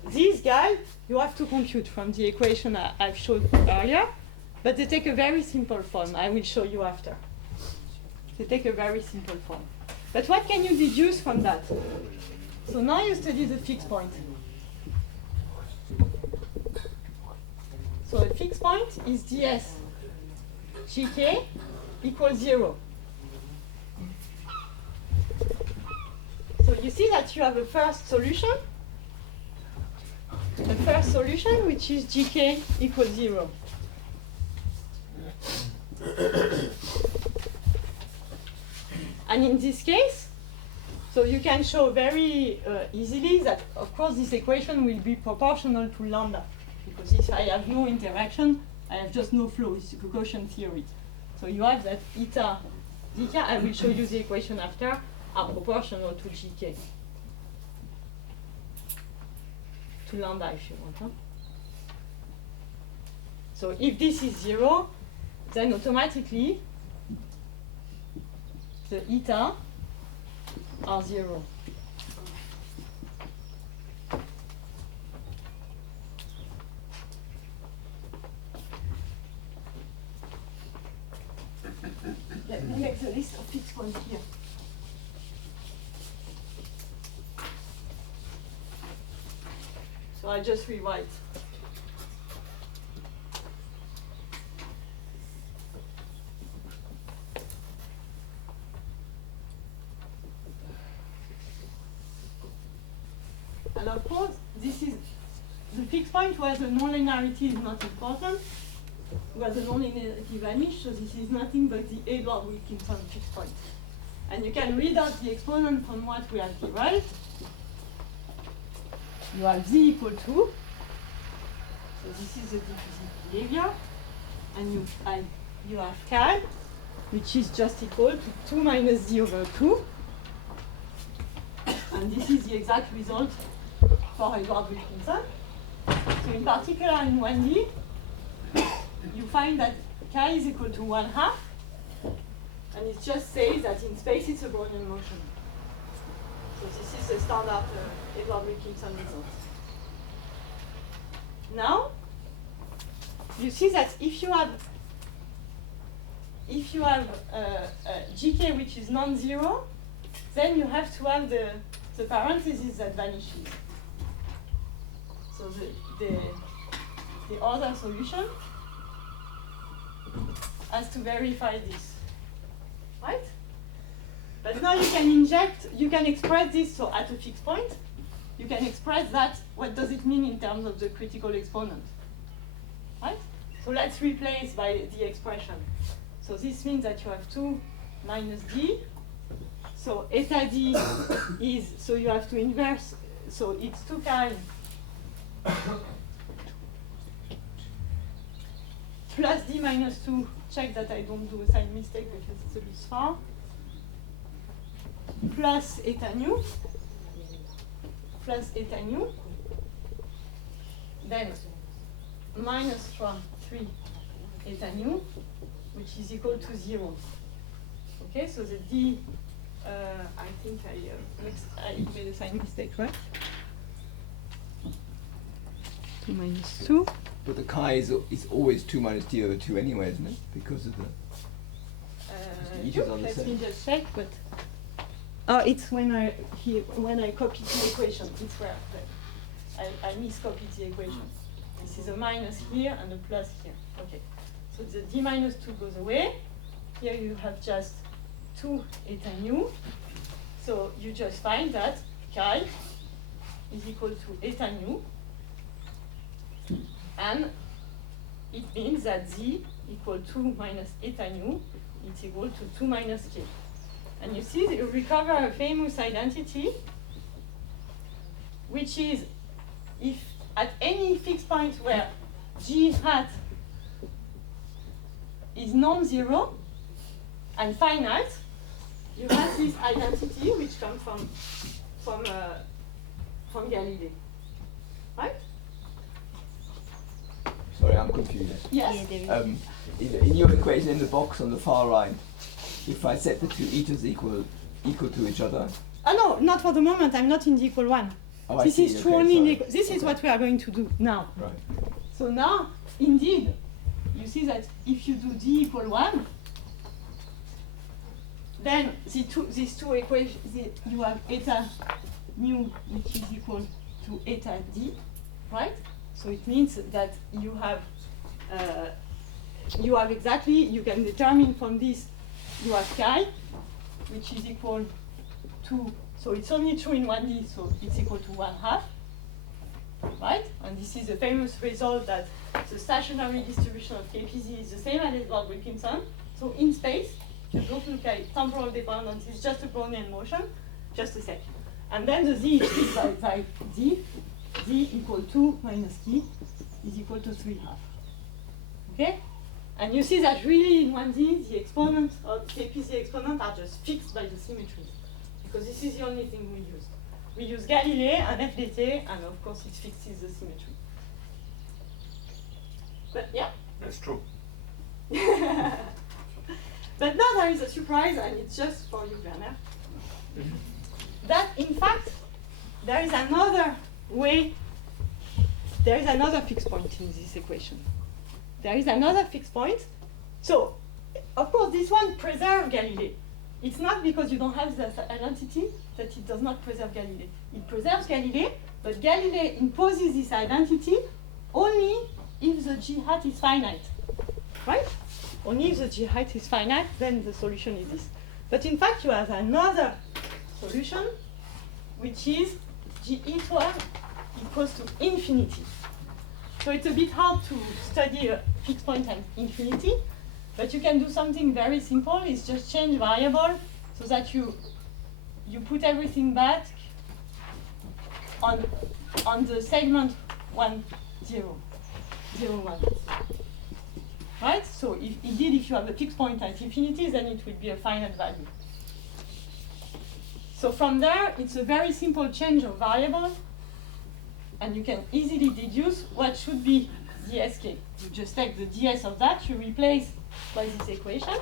these guys, you have to compute from the equation I've showed earlier, but they take a very simple form. I will show you after. They take a very simple form. But what can you deduce from that? So now you study the fixed point. So a fixed point is ds gk equals 0. So you see that you have a first solution, which is gk equals 0. And in this case, so you can show very easily that, of course, this equation will be proportional to lambda, because if I have no interaction, I have just no flow. It's a Gaussian theory. So you have that eta dk, I will show you the equation after, are proportional to gk. To lambda if you want. Huh? So if this is 0, then automatically the eta are 0. Let me make the list of fixed points here. So I just rewrite. And of course, this is the fixed point where the nonlinearity is not important, where the nonlinearity vanishes, so this is nothing but the Edward Wilkinson fixed point. And you can read out the exponent from what we have derived. You have z equal to, so this is the diffusive behavior, and you have chi, which is just equal to 2 minus z over 2. And this is the exact result for Edward Wilkinson. So in particular in 1D, you find that chi is equal to 1/2, and it just says that in space it's a Brownian motion. So this is the standard Edward Wilkinson result. Now, you see that if you have gk which is non-zero, then you have to have the parenthesis that vanishes. So the other solution has to verify this, right? But now you can express this, so at a fixed point, you can express that, what does it mean in terms of the critical exponent, right? So let's replace by the expression. So this means that you have 2 minus d. So eta d is, so you have to inverse, so it's 2 chi plus d minus 2, check that I don't do a sign mistake because it's a loose far, plus eta nu, then minus 3 eta nu, which is equal to 0. Okay, so the d, I think I made a sign mistake, right? 2 minus 2. But the chi is always 2 minus d over 2 anyway, isn't it? Because of the each on the let same. me just check, but it's when I copied the equation. It's where I miscopied the equation. This is a minus here and a plus here. Okay, so the d minus 2 goes away. Here you have just 2 eta nu. So you just find that chi is equal to eta nu. And it means that z equal 2 minus eta nu, it's equal to 2 minus k. And you see, you recover a famous identity, which is if at any fixed point where g hat is non-zero and finite, you have this identity which comes from Galilei, right? Sorry, I'm confused. Yes. In your equation in the box on the far right, if I set the two etas equal to each other. Oh no, not for the moment. I'm not in the equal one. Oh, this is true only in the equal. This is Okay. what we are going to do now. Right. So now, indeed, you see that if you do d equal 1, then these two equations, you have eta nu, which is equal to eta d, right? So it means that you have exactly, you can determine from this, you have chi, which is equal to, so it's only true in 1D, so it's equal to 1/2, right? And this is the famous result that the stationary distribution of KPZ is the same as Edward Wilkinson. So in space, you don't look at temporal dependence, it's just a Brownian motion, just a sec. And then the z is by d equal to minus k is equal to 3/2. Okay? And you see that really in 1D, the exponent or the KPZ exponent are just fixed by the symmetries. Because this is the only thing we use. We use Galilei and FDT, and of course it fixes the symmetry. But yeah. That's true. But now there is a surprise, and it's just for you, Werner. That in fact, there is another way, there is another fixed point in this equation. There is another fixed point. So, of course, this one preserves Galilei. It's not because you don't have this identity that it does not preserve Galilei. It preserves Galilei, but Galilei imposes this identity only if the G hat is finite, right? Only if the G hat is finite, then the solution is this. But in fact, you have another solution, which is G equals to infinity. So it's a bit hard to study a fixed point and infinity, but you can do something very simple. It's just change variable so that you put everything back on the segment 1, 0, 0, 1. Right? So if you have a fixed point at infinity, then it will be a finite value. So from there, it's a very simple change of variable, and you can easily deduce what should be the SK. You just take the ds of that, you replace by this equation,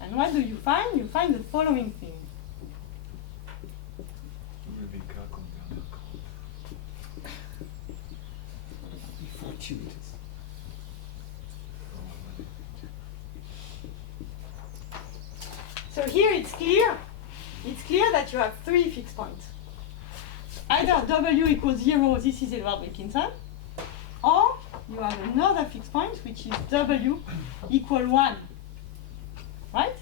and what do you find? You find the following thing. Fortuitous. So here it's clear that you have 3 fixed points. Either W equals 0, this is Edward Wilkinson, or you have another fixed point, which is W equal 1, right?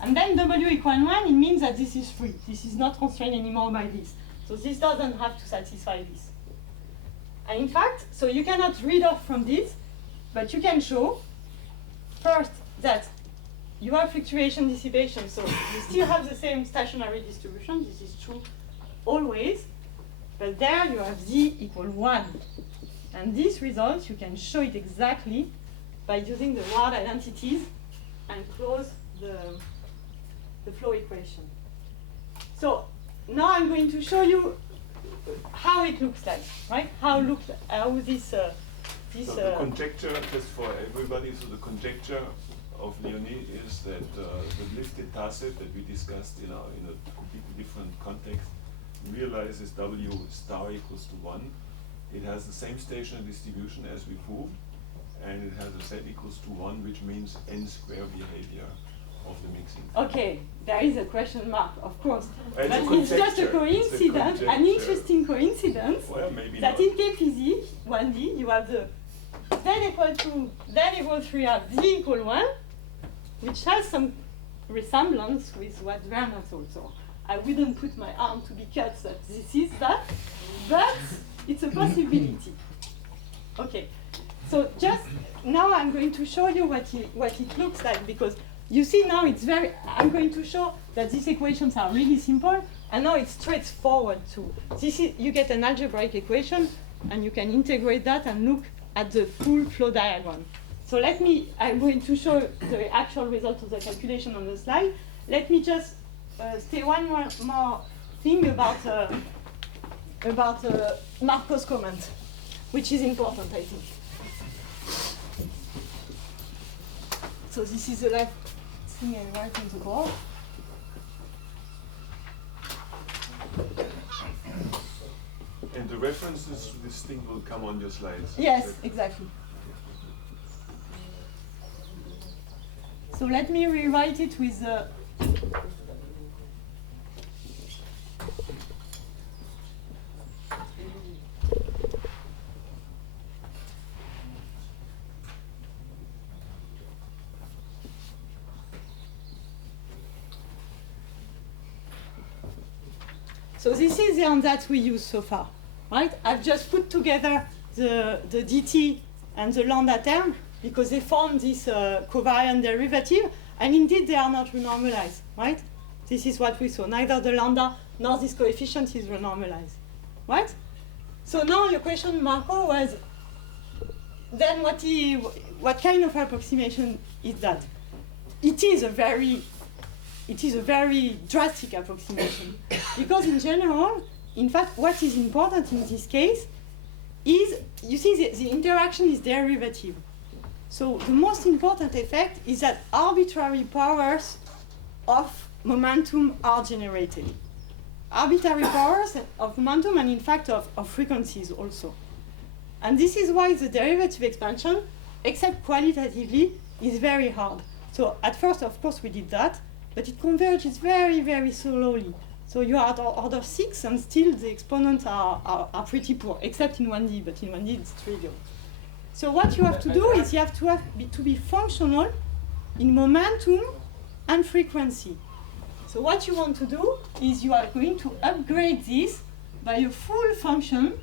And then W equal 1, it means that this is free. This is not constrained anymore by this. So this doesn't have to satisfy this. And in fact, so you cannot read off from this, but you can show, first, that you have fluctuation dissipation, so you still have the same stationary distribution. This is true always. But there you have Z equal 1. And this result, you can show it exactly by using the Ward identities and close the flow equation. So now I'm going to show you how it looks like, right? How this So the conjecture, just for everybody, so the conjecture of Leonie is that the lifted tacet that we discussed in a completely different context realizes W star equals to 1. It has the same stationary distribution as we proved, and it has a Z equals to 1, which means n square behavior of the mixing. Okay, there is a question mark, of course. It's but it's just a coincidence, an interesting coincidence, well, maybe that not. in KPZ 1D you have the Z equal 2, Z equal 3 have Z equal 1, which has some resemblance with what Werner thought. So I wouldn't put my arm to be cut that this is that, but it's a possibility. Okay, so just now I'm going to show you what it looks like, because you see now I'm going to show that these equations are really simple, and now it's straightforward too. You get an algebraic equation, and you can integrate that and look at the full flow diagram. So I'm going to show the actual result of the calculation on the slide. Let me just say one more thing about Marco's comment, which is important, I think. So this is the last thing I write on the board. And the references to this thing will come on your slides. Yes, exactly. So let me rewrite it with the So this is the ansatz we use so far, right? I've just put together the dt and the lambda term because they form this covariant derivative, and indeed they are not renormalized, right? This is what we saw. Neither the lambda nor this coefficient is renormalized, right? So now your question, Marco, was then what kind of approximation is that? It is a very drastic approximation because in general, in fact, what is important in this case is, you see, the interaction is derivative. So the most important effect is that arbitrary powers of momentum are generated. Arbitrary powers of momentum and in fact of frequencies also. And this is why the derivative expansion, except qualitatively, is very hard. So at first, of course, we did that, but it converges very, very slowly. So you are at order 6 and still the exponents are pretty poor, except in 1D, but in 1D it's trivial. So what you have to do is you have to be functional in momentum and frequency. So what you want to do is you are going to upgrade this by a full function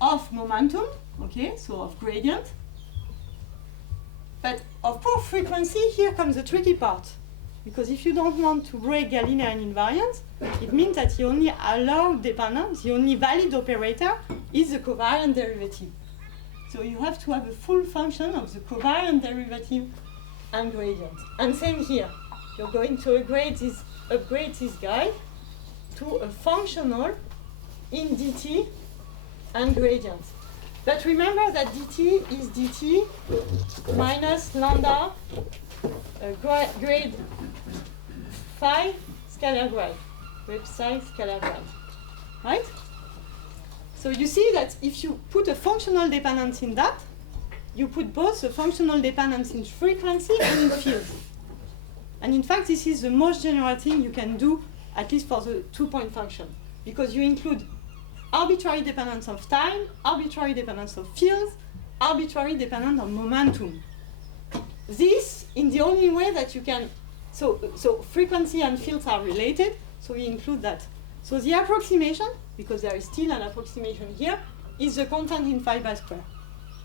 of momentum, okay, so of gradient. But of course frequency, here comes the tricky part. Because if you don't want to break Galilean invariance, it means that the only allowed dependence, the only valid operator, is the covariant derivative. So you have to have a full function of the covariant derivative and gradient. And same here. You're going to upgrade this guy to a functional in dt and gradient. But remember that dt is dt minus lambda grade phi scalar grade. Grade psi scalar grade. Right? So you see that if you put a functional dependence in that, you put both a functional dependence in frequency and in field. And in fact, this is the most general thing you can do, at least for the two-point function, because you include arbitrary dependence of time, arbitrary dependence of fields, arbitrary dependence on momentum. This, in the only way that you can, so frequency and fields are related, so we include that. So the approximation, because there is still an approximation here, is the content in phi by square.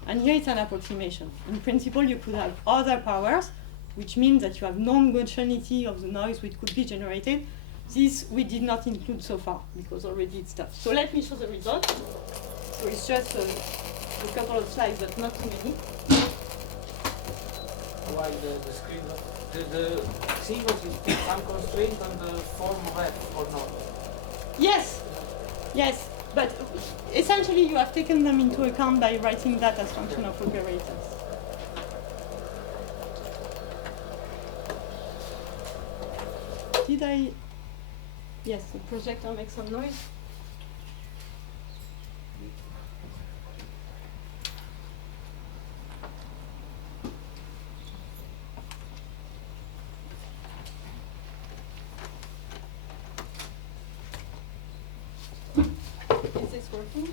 And here it's an approximation. In principle, you could have other powers, which means that you have non-homogeneity of the noise which could be generated. This we did not include so far, because already it's tough. So let me show the result. So it's just a couple of slides, but not too many. While the screen, the sequence is still unconstrained on the form of F, or not? Yes, yes, but essentially you have taken them into account by writing that as function of operators. Did I? Yes, the projector makes some noise. Is this working?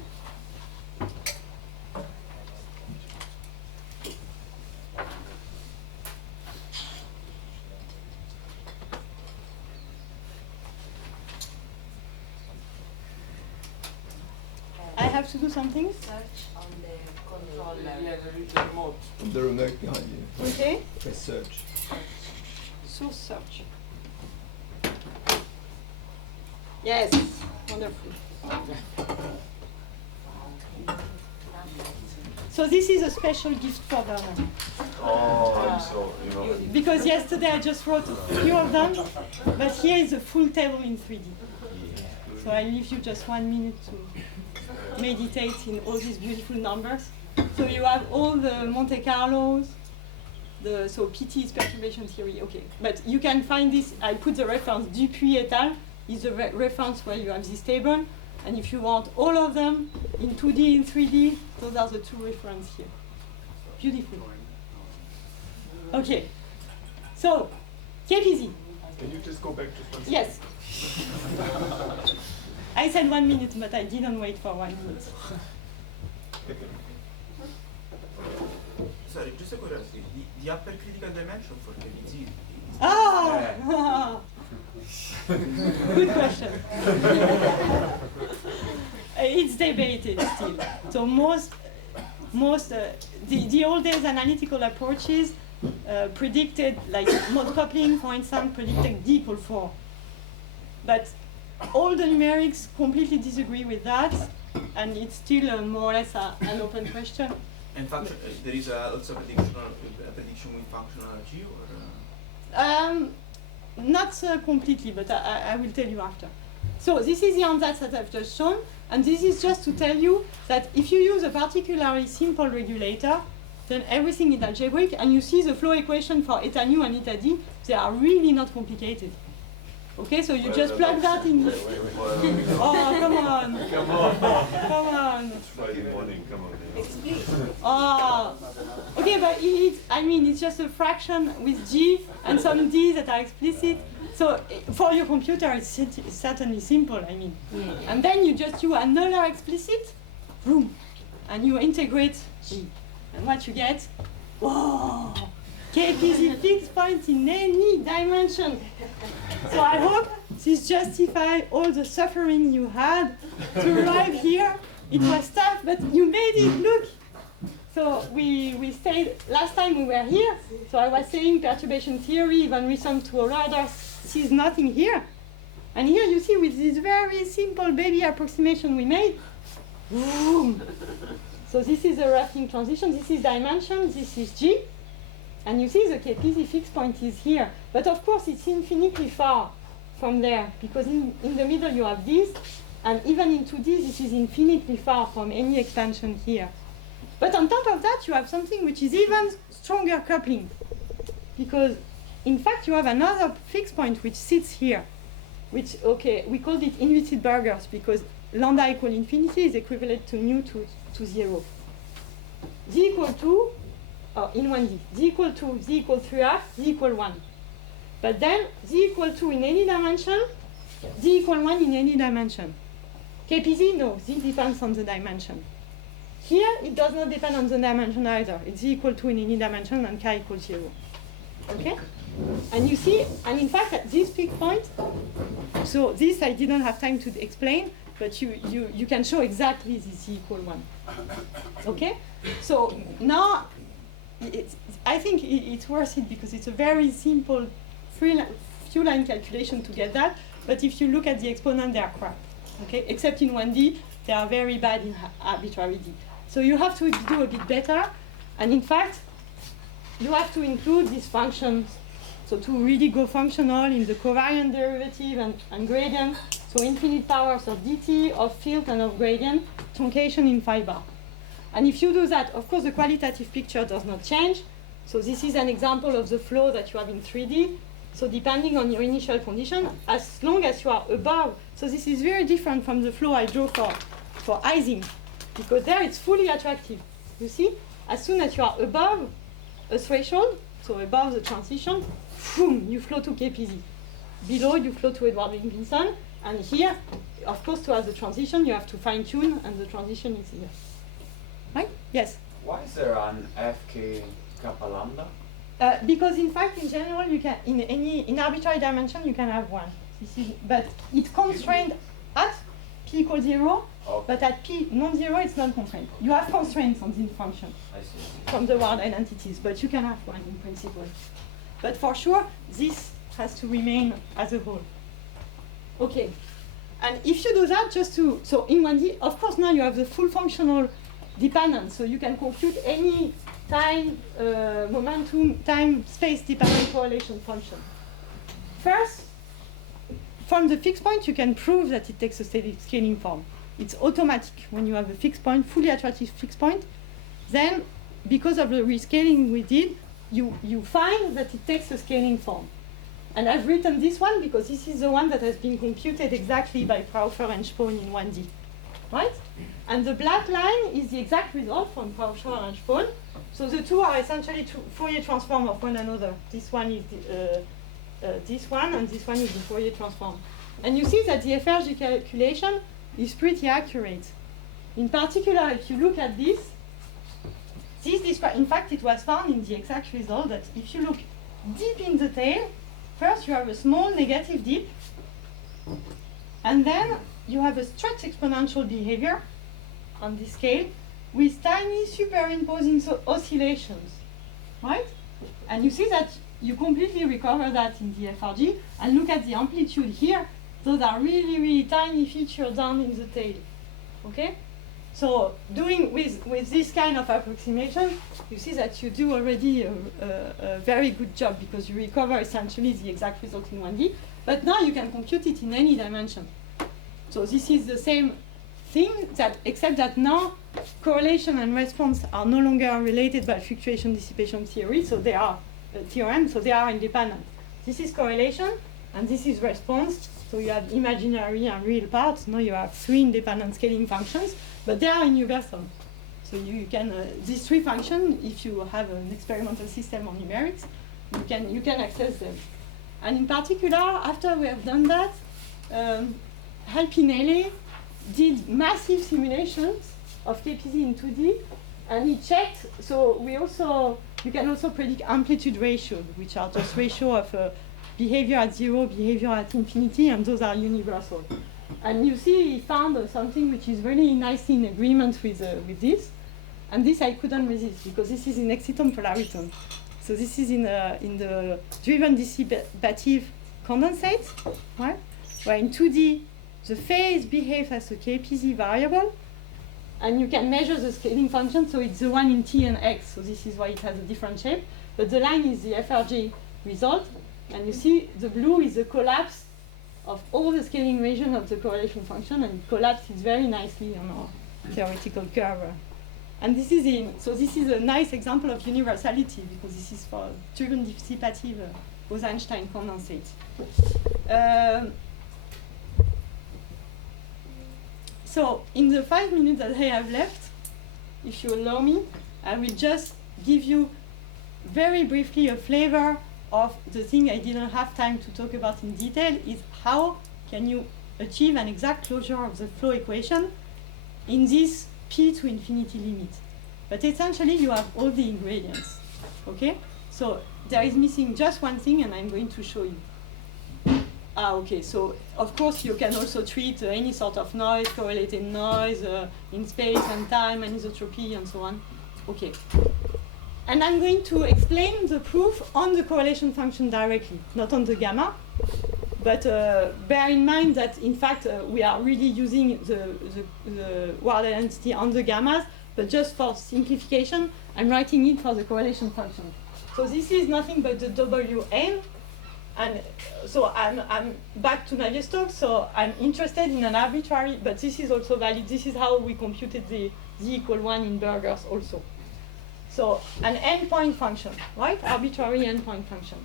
I have to do something? Search on the controller. Yeah, the remote. The remote behind you. Okay. Press search. Source search. Yes, wonderful. So this is a special gift for Bernard. Oh, I'm so, Because yesterday I just wrote a few of them, but here is a full table in 3D. So I leave you just 1 minute to meditate in all these beautiful numbers. So you have all the Monte Carlos, so PT is perturbation theory, okay. But you can find this, I put the reference, Dupuis et al. Is the reference where you have this table. And if you want all of them in 2D, in 3D, those are the two references here. Beautiful. Okay. So, take easy. Can you just go back to 1 second? Yes. I said 1 minute, but I didn't wait for 1 minute. Sorry, just a curiosity. The upper critical dimension for KBT. Ah! Good question. It's debated still. So the old days analytical approaches predicted, like mode coupling, for instance, predicted D equal 4. But all the numerics completely disagree with that, and it's still more or less an open question. And function, there is also a prediction with functional G, or? Not completely, but I will tell you after. So this is the ansatz that I've just shown, and this is just to tell you that if you use a particularly simple regulator, then everything is algebraic, and you see the flow equation for eta nu and eta d, they are really not complicated. Okay, so you just plug that in. Wait. Oh, come on. Come on. Come on. It's Friday morning, come on. Explain. Oh, okay, but it's just a fraction with g and some d that are explicit. So for your computer, it's certainly simple, And then you just do another explicit, boom, and you integrate g. And what you get, whoa, KPZ fixed point in any dimension. So I hope this justifies all the suffering you had to arrive here. It was tough, but you made it, look. So we stayed, last time we were here, so I was saying perturbation theory, even recent to O'Riordan, sees nothing here. And here you see with this very simple baby approximation we made, boom. So this is a roughing transition, this is dimension, this is G. And you see the KPZ fixed point is here. But of course it's infinitely far from there, because in the middle you have this, and even in 2D this is infinitely far from any expansion here. But on top of that you have something which is even stronger coupling. Because in fact you have another fixed point which sits here. Which, okay, we called it inverted burgers because lambda equal infinity is equivalent to nu to 0. Z equal to, in 1D, Z equal to, Z equal 3R, Z equal 1. But then Z equal 2 in any dimension, Z equal 1 in any dimension. KPZ, no, Z depends on the dimension. Here, it does not depend on the dimension either. It's Z equal 2 in any dimension and K equals 0. Okay? And you see, and in fact, at this peak point, so this I didn't have time to explain, but you can show exactly this Z equal 1. Okay? So now, I think it's worth it because it's a very simple few line calculation to get that, but if you look at the exponent, they are crap. Okay? Except in 1D, they are very bad in arbitrary D. So you have to do a bit better, and in fact, you have to include these functions. So to really go functional in the covariant derivative and gradient, so infinite powers of dt, of field, and of gradient, truncation in phi bar. And if you do that, of course, the qualitative picture does not change. So this is an example of the flow that you have in 3D. So depending on your initial condition, as long as you are above, so this is very different from the flow I drew for Ising, because there it's fully attractive. You see, as soon as you are above a threshold, so above the transition, boom, you flow to KPZ. Below, you flow to Edward Wilkinson. And here, of course, to have the transition, you have to fine-tune, and the transition is here. Right? Yes? Why is there an FK kappa lambda? Because in fact, in general, you can in arbitrary dimension you can have one. But it's constrained at p equals 0. Okay. But at p non-zero, it's not constrained. You have constraints on this function from the word identities, but you can have one in principle. But for sure, this has to remain as a whole. Okay. And if you do that, so in 1D, of course, now you have the full functional dependence. So you can compute any time, momentum, time, space dependent correlation function. First, from the fixed point, you can prove that it takes a steady scaling form. It's automatic when you have a fixed point, fully attractive fixed point. Then, because of the rescaling we did, you find that it takes a scaling form. And I've written this one because this is the one that has been computed exactly by Frauscher and Spohn in 1D. Right? And the black line is the exact result from Frauscher and Spohn. So the two are essentially Fourier transform of one another. This one is this one, and this one is the Fourier transform. And you see that the FRG calculation is pretty accurate. In particular, if you look at this, in fact, it was found in the exact result that if you look deep in the tail, first you have a small negative dip, and then you have a stretch exponential behavior on this scale with tiny superimposing oscillations, right? And you see that you completely recover that in the FRG, and look at the amplitude here. Those are really, really tiny features down in the tail, okay? So doing with this kind of approximation, you see that you do already a very good job because you recover essentially the exact result in 1D, but now you can compute it in any dimension. So this is the same thing, except that now correlation and response are no longer related by fluctuation dissipation theory, so they are theorem, so they are independent. This is correlation, and this is response, so you have imaginary and real parts. Now you have 3 independent scaling functions, but they are universal. So you can, these 3 functions, if you have an experimental system on numerics, you can access them. And in particular, after we have done that, Halpinelli did massive simulations of KPZ in 2D, and he checked, so you can also predict amplitude ratios, which are just ratio of behavior at 0, behavior at infinity, and those are universal. And you see, he found something which is very nicely in agreement with this. And this I couldn't resist, because this is in exciton polariton. So this is in the driven dissipative condensate, right? Where in 2D, the phase behaves as a KPZ variable, and you can measure the scaling function, so it's the one in T and X, so this is why it has a different shape. But the line is the FRG result, and you see the blue is the collapse of all the scaling region of the correlation function, and it collapses very nicely on our theoretical curve. And this is this is a nice example of universality, because this is for driven dissipative Bose-Einstein condensate. So in the 5 minutes that I have left, if you allow me, I will just give you very briefly a flavor of the thing I didn't have time to talk about in detail, is how can you achieve an exact closure of the flow equation in this P to infinity limit. But essentially you have all the ingredients, okay? So there is missing just one thing, and I'm going to show you. Okay, so of course you can also treat any sort of noise, correlated noise, in space and time, anisotropy and so on. Okay. And I'm going to explain the proof on the correlation function directly, not on the gamma. But bear in mind that, in fact, we are really using the word identity on the gammas, but just for simplification, I'm writing it for the correlation function. So this is nothing but the WN. And so I'm back to Navier-Stokes, so I'm interested in an arbitrary, but this is also valid. This is how we computed the Z=1 in burgers also. So an endpoint function, right? Arbitrary endpoint function.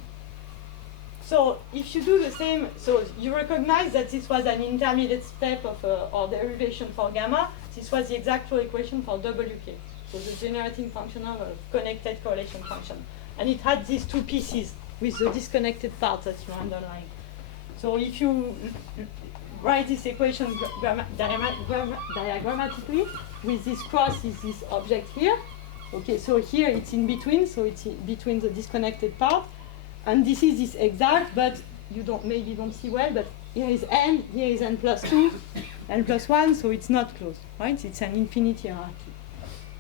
So if you do the same, so you recognize that this was an intermediate step of our derivation for gamma. This was the exact flow equation for WK. So the generating function of a connected correlation function. And it had these 2 pieces with the disconnected part that you underline. So if you write this equation diagrammatically, with this cross is this object here. Okay, so here it's in between, so it's in between the disconnected part. And this is this exact, but you maybe don't see well, but here is n, here is n plus 2, n plus 1, so it's not closed, right? It's an infinity hierarchy.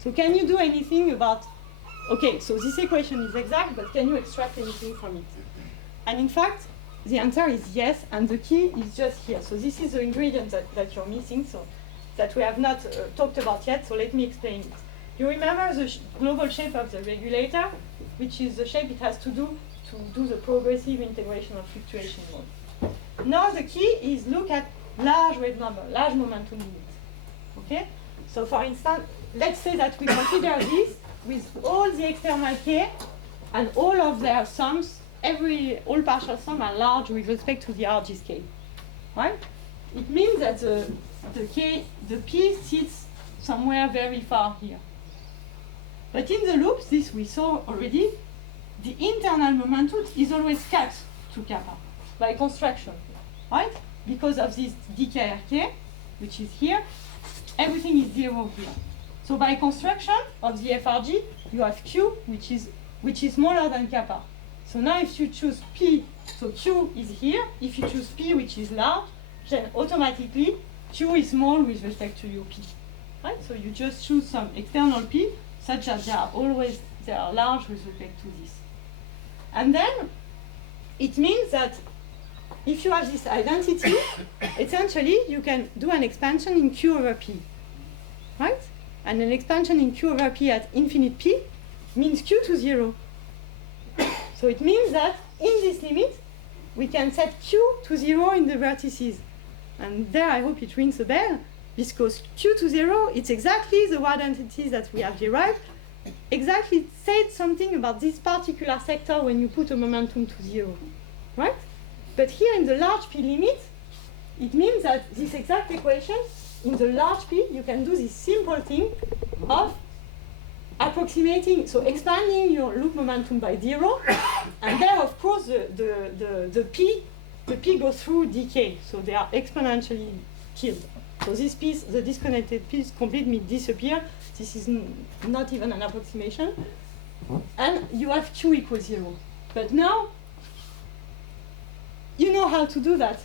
So can you do anything about, okay, so this equation is exact, but can you extract anything from it? And in fact, the answer is yes, and the key is just here. So this is the ingredient that you're missing, so that we have not talked about yet, so let me explain it. You remember the global shape of the regulator, which is the shape it has to do the progressive integration of fluctuation mode. Now the key is look at large wave number, large momentum limit. Okay? So for instance, let's say that we consider this with all the external k and all of their sums, all partial sums are large with respect to the RG scale. Right? It means that the P sits somewhere very far here. But in the loops, this we saw already, the internal momentum is always cut to kappa by construction, right? Because of this DKRK, which is here, everything is 0 here. So by construction of the FRG, you have Q, which is smaller than kappa. So now if you choose P, so Q is here. If you choose P, which is large, then automatically Q is small with respect to your P, right? So you just choose some external P, such that they are large with respect to this. And then it means that if you have this identity, essentially you can do an expansion in Q over P. right? And an expansion in Q over P at infinite P means Q to 0. So it means that in this limit, we can set Q to 0 in the vertices. And there I hope it rings a bell, because Q to 0, it's exactly the wide identities that we have derived, exactly said something about this particular sector when you put a momentum to 0, right? But here in the large P limit, it means that this exact equation, in the large P, you can do this simple thing of approximating, so expanding your loop momentum by 0, and there, of course, the P goes through decay, so they are exponentially killed. So this piece, the disconnected piece, completely disappear. This is not even an approximation. And you have Q equals 0. But now, you know how to do that.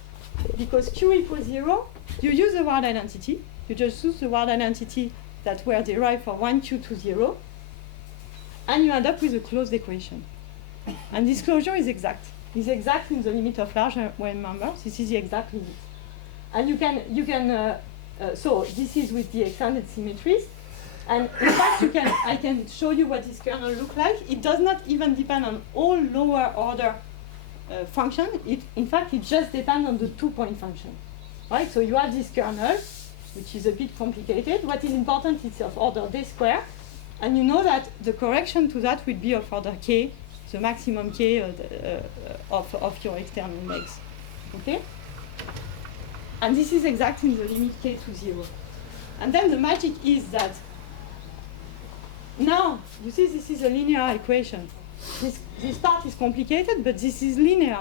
Because Q equals 0, you use the wide identity. You just use the wide identity that were derived for 1Q to 0. And you end up with a closed equation. And this closure is exact. It's exact in the limit of large wave members. This is the exact limit. And so this is with the extended symmetries. And in fact, I can show you what this kernel looks like. It does not even depend on all lower order function. In fact, it just depends on the 2-point function. Right? So you have this kernel, which is a bit complicated. What is important is of order d square. And you know that the correction to that will be of order k, the maximum k of your external legs. Okay? And this is exact in the limit k to 0. And then the magic is that now, you see this is a linear equation. This part is complicated, but this is linear.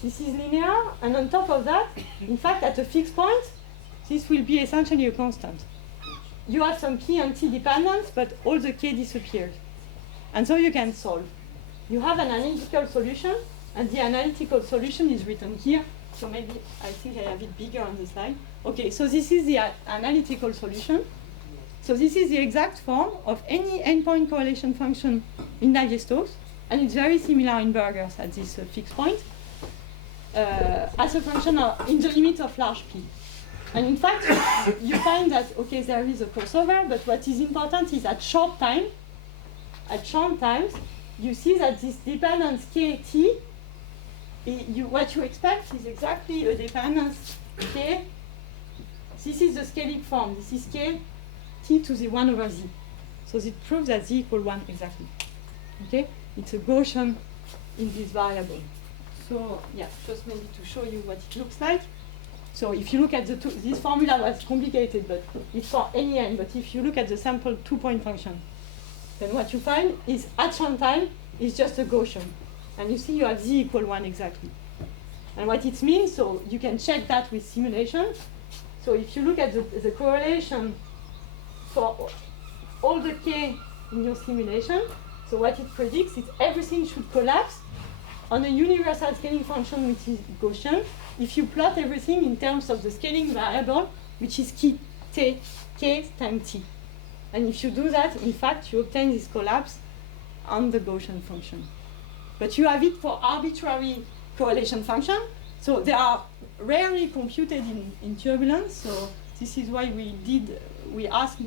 This is linear, and on top of that, in fact, at a fixed point, this will be essentially a constant. You have some p and t dependence, but all the k disappears. And so you can solve. You have an analytical solution, and the analytical solution is written here. So maybe I think I have it bigger on the slide. Okay, so this is the analytical solution. So this is the exact form of any endpoint correlation function in Navier-Stokes, and it's very similar in Burgers at this fixed point, as a function in the limit of large P. And in fact, you find that, okay, there is a crossover, but what is important is at short times, you see that this dependence kt, what you expect is exactly a dependence k. This is the scaling form. This is k t to the 1 over z. So it proves that z equals 1 exactly. Okay? It's a Gaussian in this variable. So yeah, just maybe to show you what it looks like. So if you look at this formula was complicated, but it's for any n. But if you look at the sample 2-point function, then what you find is at some time is just a Gaussian. And you see you have z equal 1 exactly. And what it means, so you can check that with simulation. So if you look at the correlation for all the k in your simulation, so what it predicts is everything should collapse on a universal scaling function which is Gaussian if you plot everything in terms of the scaling variable, which is k times t. And if you do that, in fact, you obtain this collapse on the Gaussian function. But you have it for arbitrary correlation function. So they are rarely computed in turbulence. So this is why we asked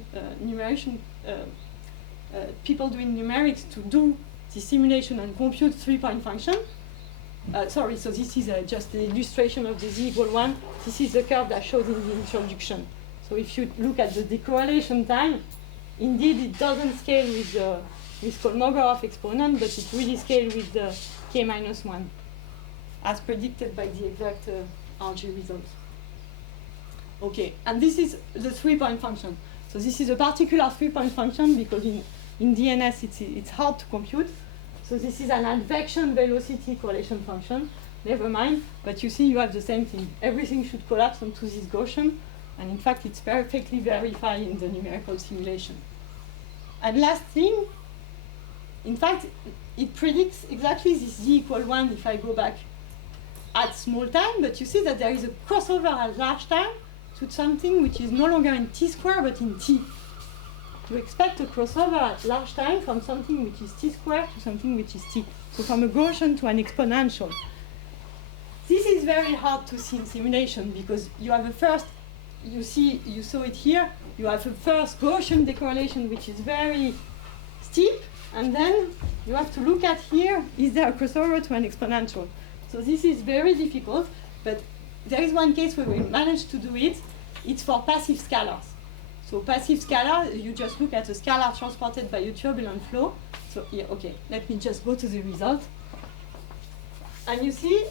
people doing numerics to do the simulation and compute 3-point function. Sorry, so this is just the illustration of the z equal 1. This is the curve that showed in the introduction. So if you look at the decorrelation time, indeed it doesn't scale with Kolmogorov exponent, but it really scales with the k minus 1, as predicted by the exact RG results. Okay, and this is the 3-point function. So this is a particular 3-point function because in DNS it's hard to compute. So this is an advection velocity correlation function. Never mind, but you see you have the same thing. Everything should collapse onto this Gaussian, and in fact it's perfectly verified in the numerical simulation. And last thing, in fact, it predicts exactly this z equal 1 if I go back at small time, but you see that there is a crossover at large time to something which is no longer in t square but in t. You expect a crossover at large time from something which is t squared to something which is t. So from a Gaussian to an exponential. This is very hard to see in simulation because you have a first you saw it here, you have a first Gaussian decorrelation which is very steep, and then you have to look at here, is there a crossover to an exponential? So this is very difficult, but there is one case where we managed to do it. It's for passive scalars. So passive scalar, you just look at a scalar transported by a turbulent flow. So here, okay, let me just go to the result. And you see,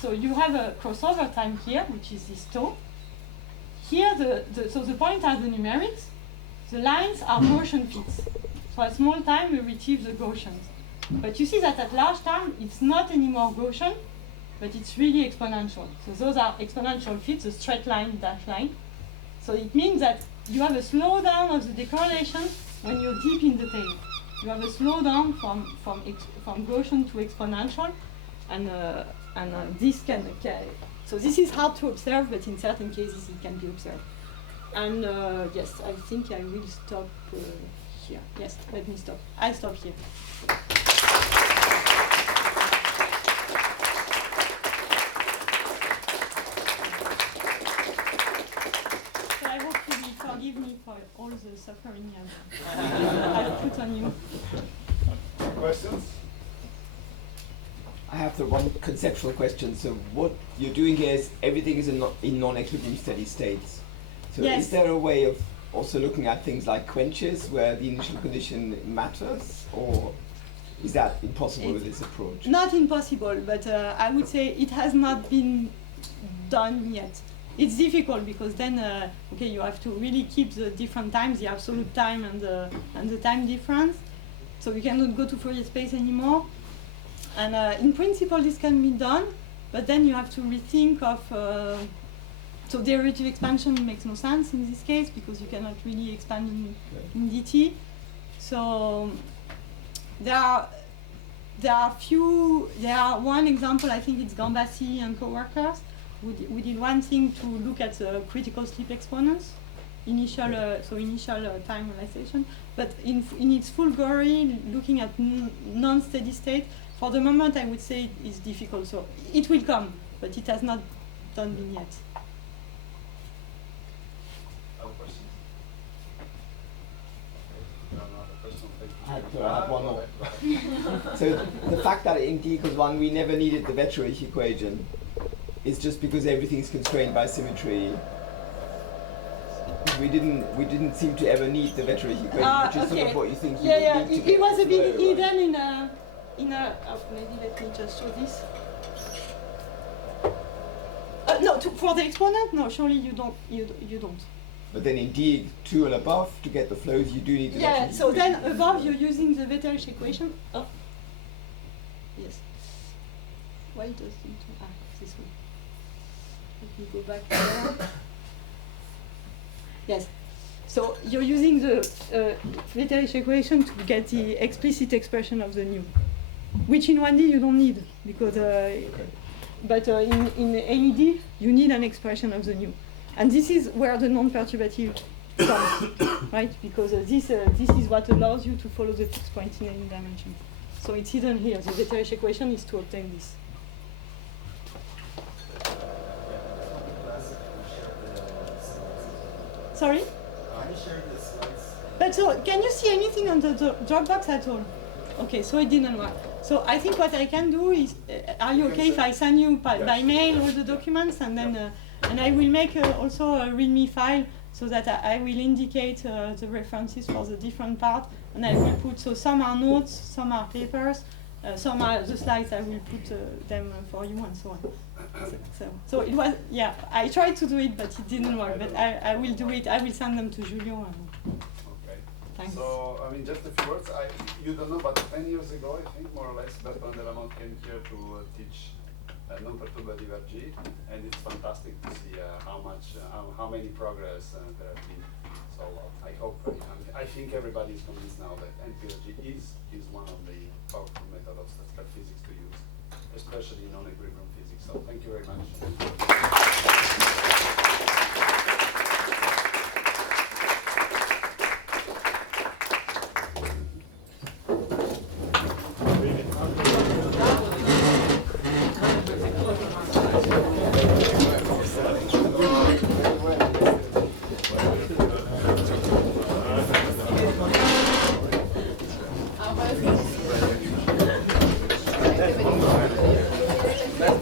so you have a crossover time here, which is this tau. Here, so the point are the numerics. The lines are Gaussian fits. So at small time, we retrieve the Gaussians. But you see that at large time, it's not anymore Gaussian, but it's really exponential. So those are exponential fits, the straight line, dashed line. So it means that you have a slowdown of the decorrelation when you're deep in the tail. You have a slowdown from Gaussian to exponential, and this can so this is hard to observe, but in certain cases it can be observed. And yes, I think I will stop here. Yes, let me stop. I stop here. So I hope you will forgive me for all the suffering I've put on you. Questions? I have the one conceptual question. So what you're doing here is everything is in non-equilibrium steady states. So Yes. is there a way of also looking at things like quenches where the initial condition matters, or is that impossible with this approach? Not impossible, but I would say it has not been done yet. It's difficult because then, okay, you have to really keep the different times, the absolute time and the time difference. So you cannot go to Fourier space anymore. And in principle, this can be done, but then you have to rethink of. So derivative expansion makes no sense in this case because you cannot really expand in dt. So there are one example, I think it's Gambassi and co-workers. We did one thing to look at the critical slip exponents, initial time realization, but in its full glory, looking at non-steady state, for the moment I would say it's difficult. So it will come, but it has not been yet. Other questions? I have one more. So the fact that in D equals 1 we never needed the Wetterich equation is just because everything is constrained by symmetry. We didn't seem to ever need the Wetterich equation, which is sort of what you think you would need to It was a bit flow, right? hidden maybe let me just show this. No, for the exponent, no, surely you don't. But then in D2 and above, to get the flows, you do need the Yeah, Wetterich so equation. then above you're using the Wetterich equation. Oh, yes. Why does it? This one. Let me go back there. Yes. So you're using the Wetterich equation to get the explicit expression of the nu, which in 1D you don't need because. But in AED you need an expression of the nu. And this is where the non-perturbative comes, right? Because this is what allows you to follow the fixed point in any dimension. So it's hidden here. The Wetterich equation is to obtain this. Sorry? I shared the slides. But so, can you see anything on the Dropbox at all? Okay, so it didn't work. So I think what I can do is, are you okay if I send you by mail all the documents, and then and I will make also a README file so that I will indicate the references for the different parts, and I will put, so some are notes, some are papers, some are the slides, I will put them for you and so on. So it was, yeah, I tried to do it, but it didn't work, but I will do it, I will send them to Julio. Okay. Thanks. So, I mean, just a few words. You don't know, but 10 years ago, I think, more or less, Bertrand Delamont came here to teach non-perturbative RG, and it's fantastic to see how many progress there have been. So I hope, I think everybody is convinced now that NPRG is one of the powerful methods of statistical physics to use, especially in non-equilibrium physics. So thank you very much.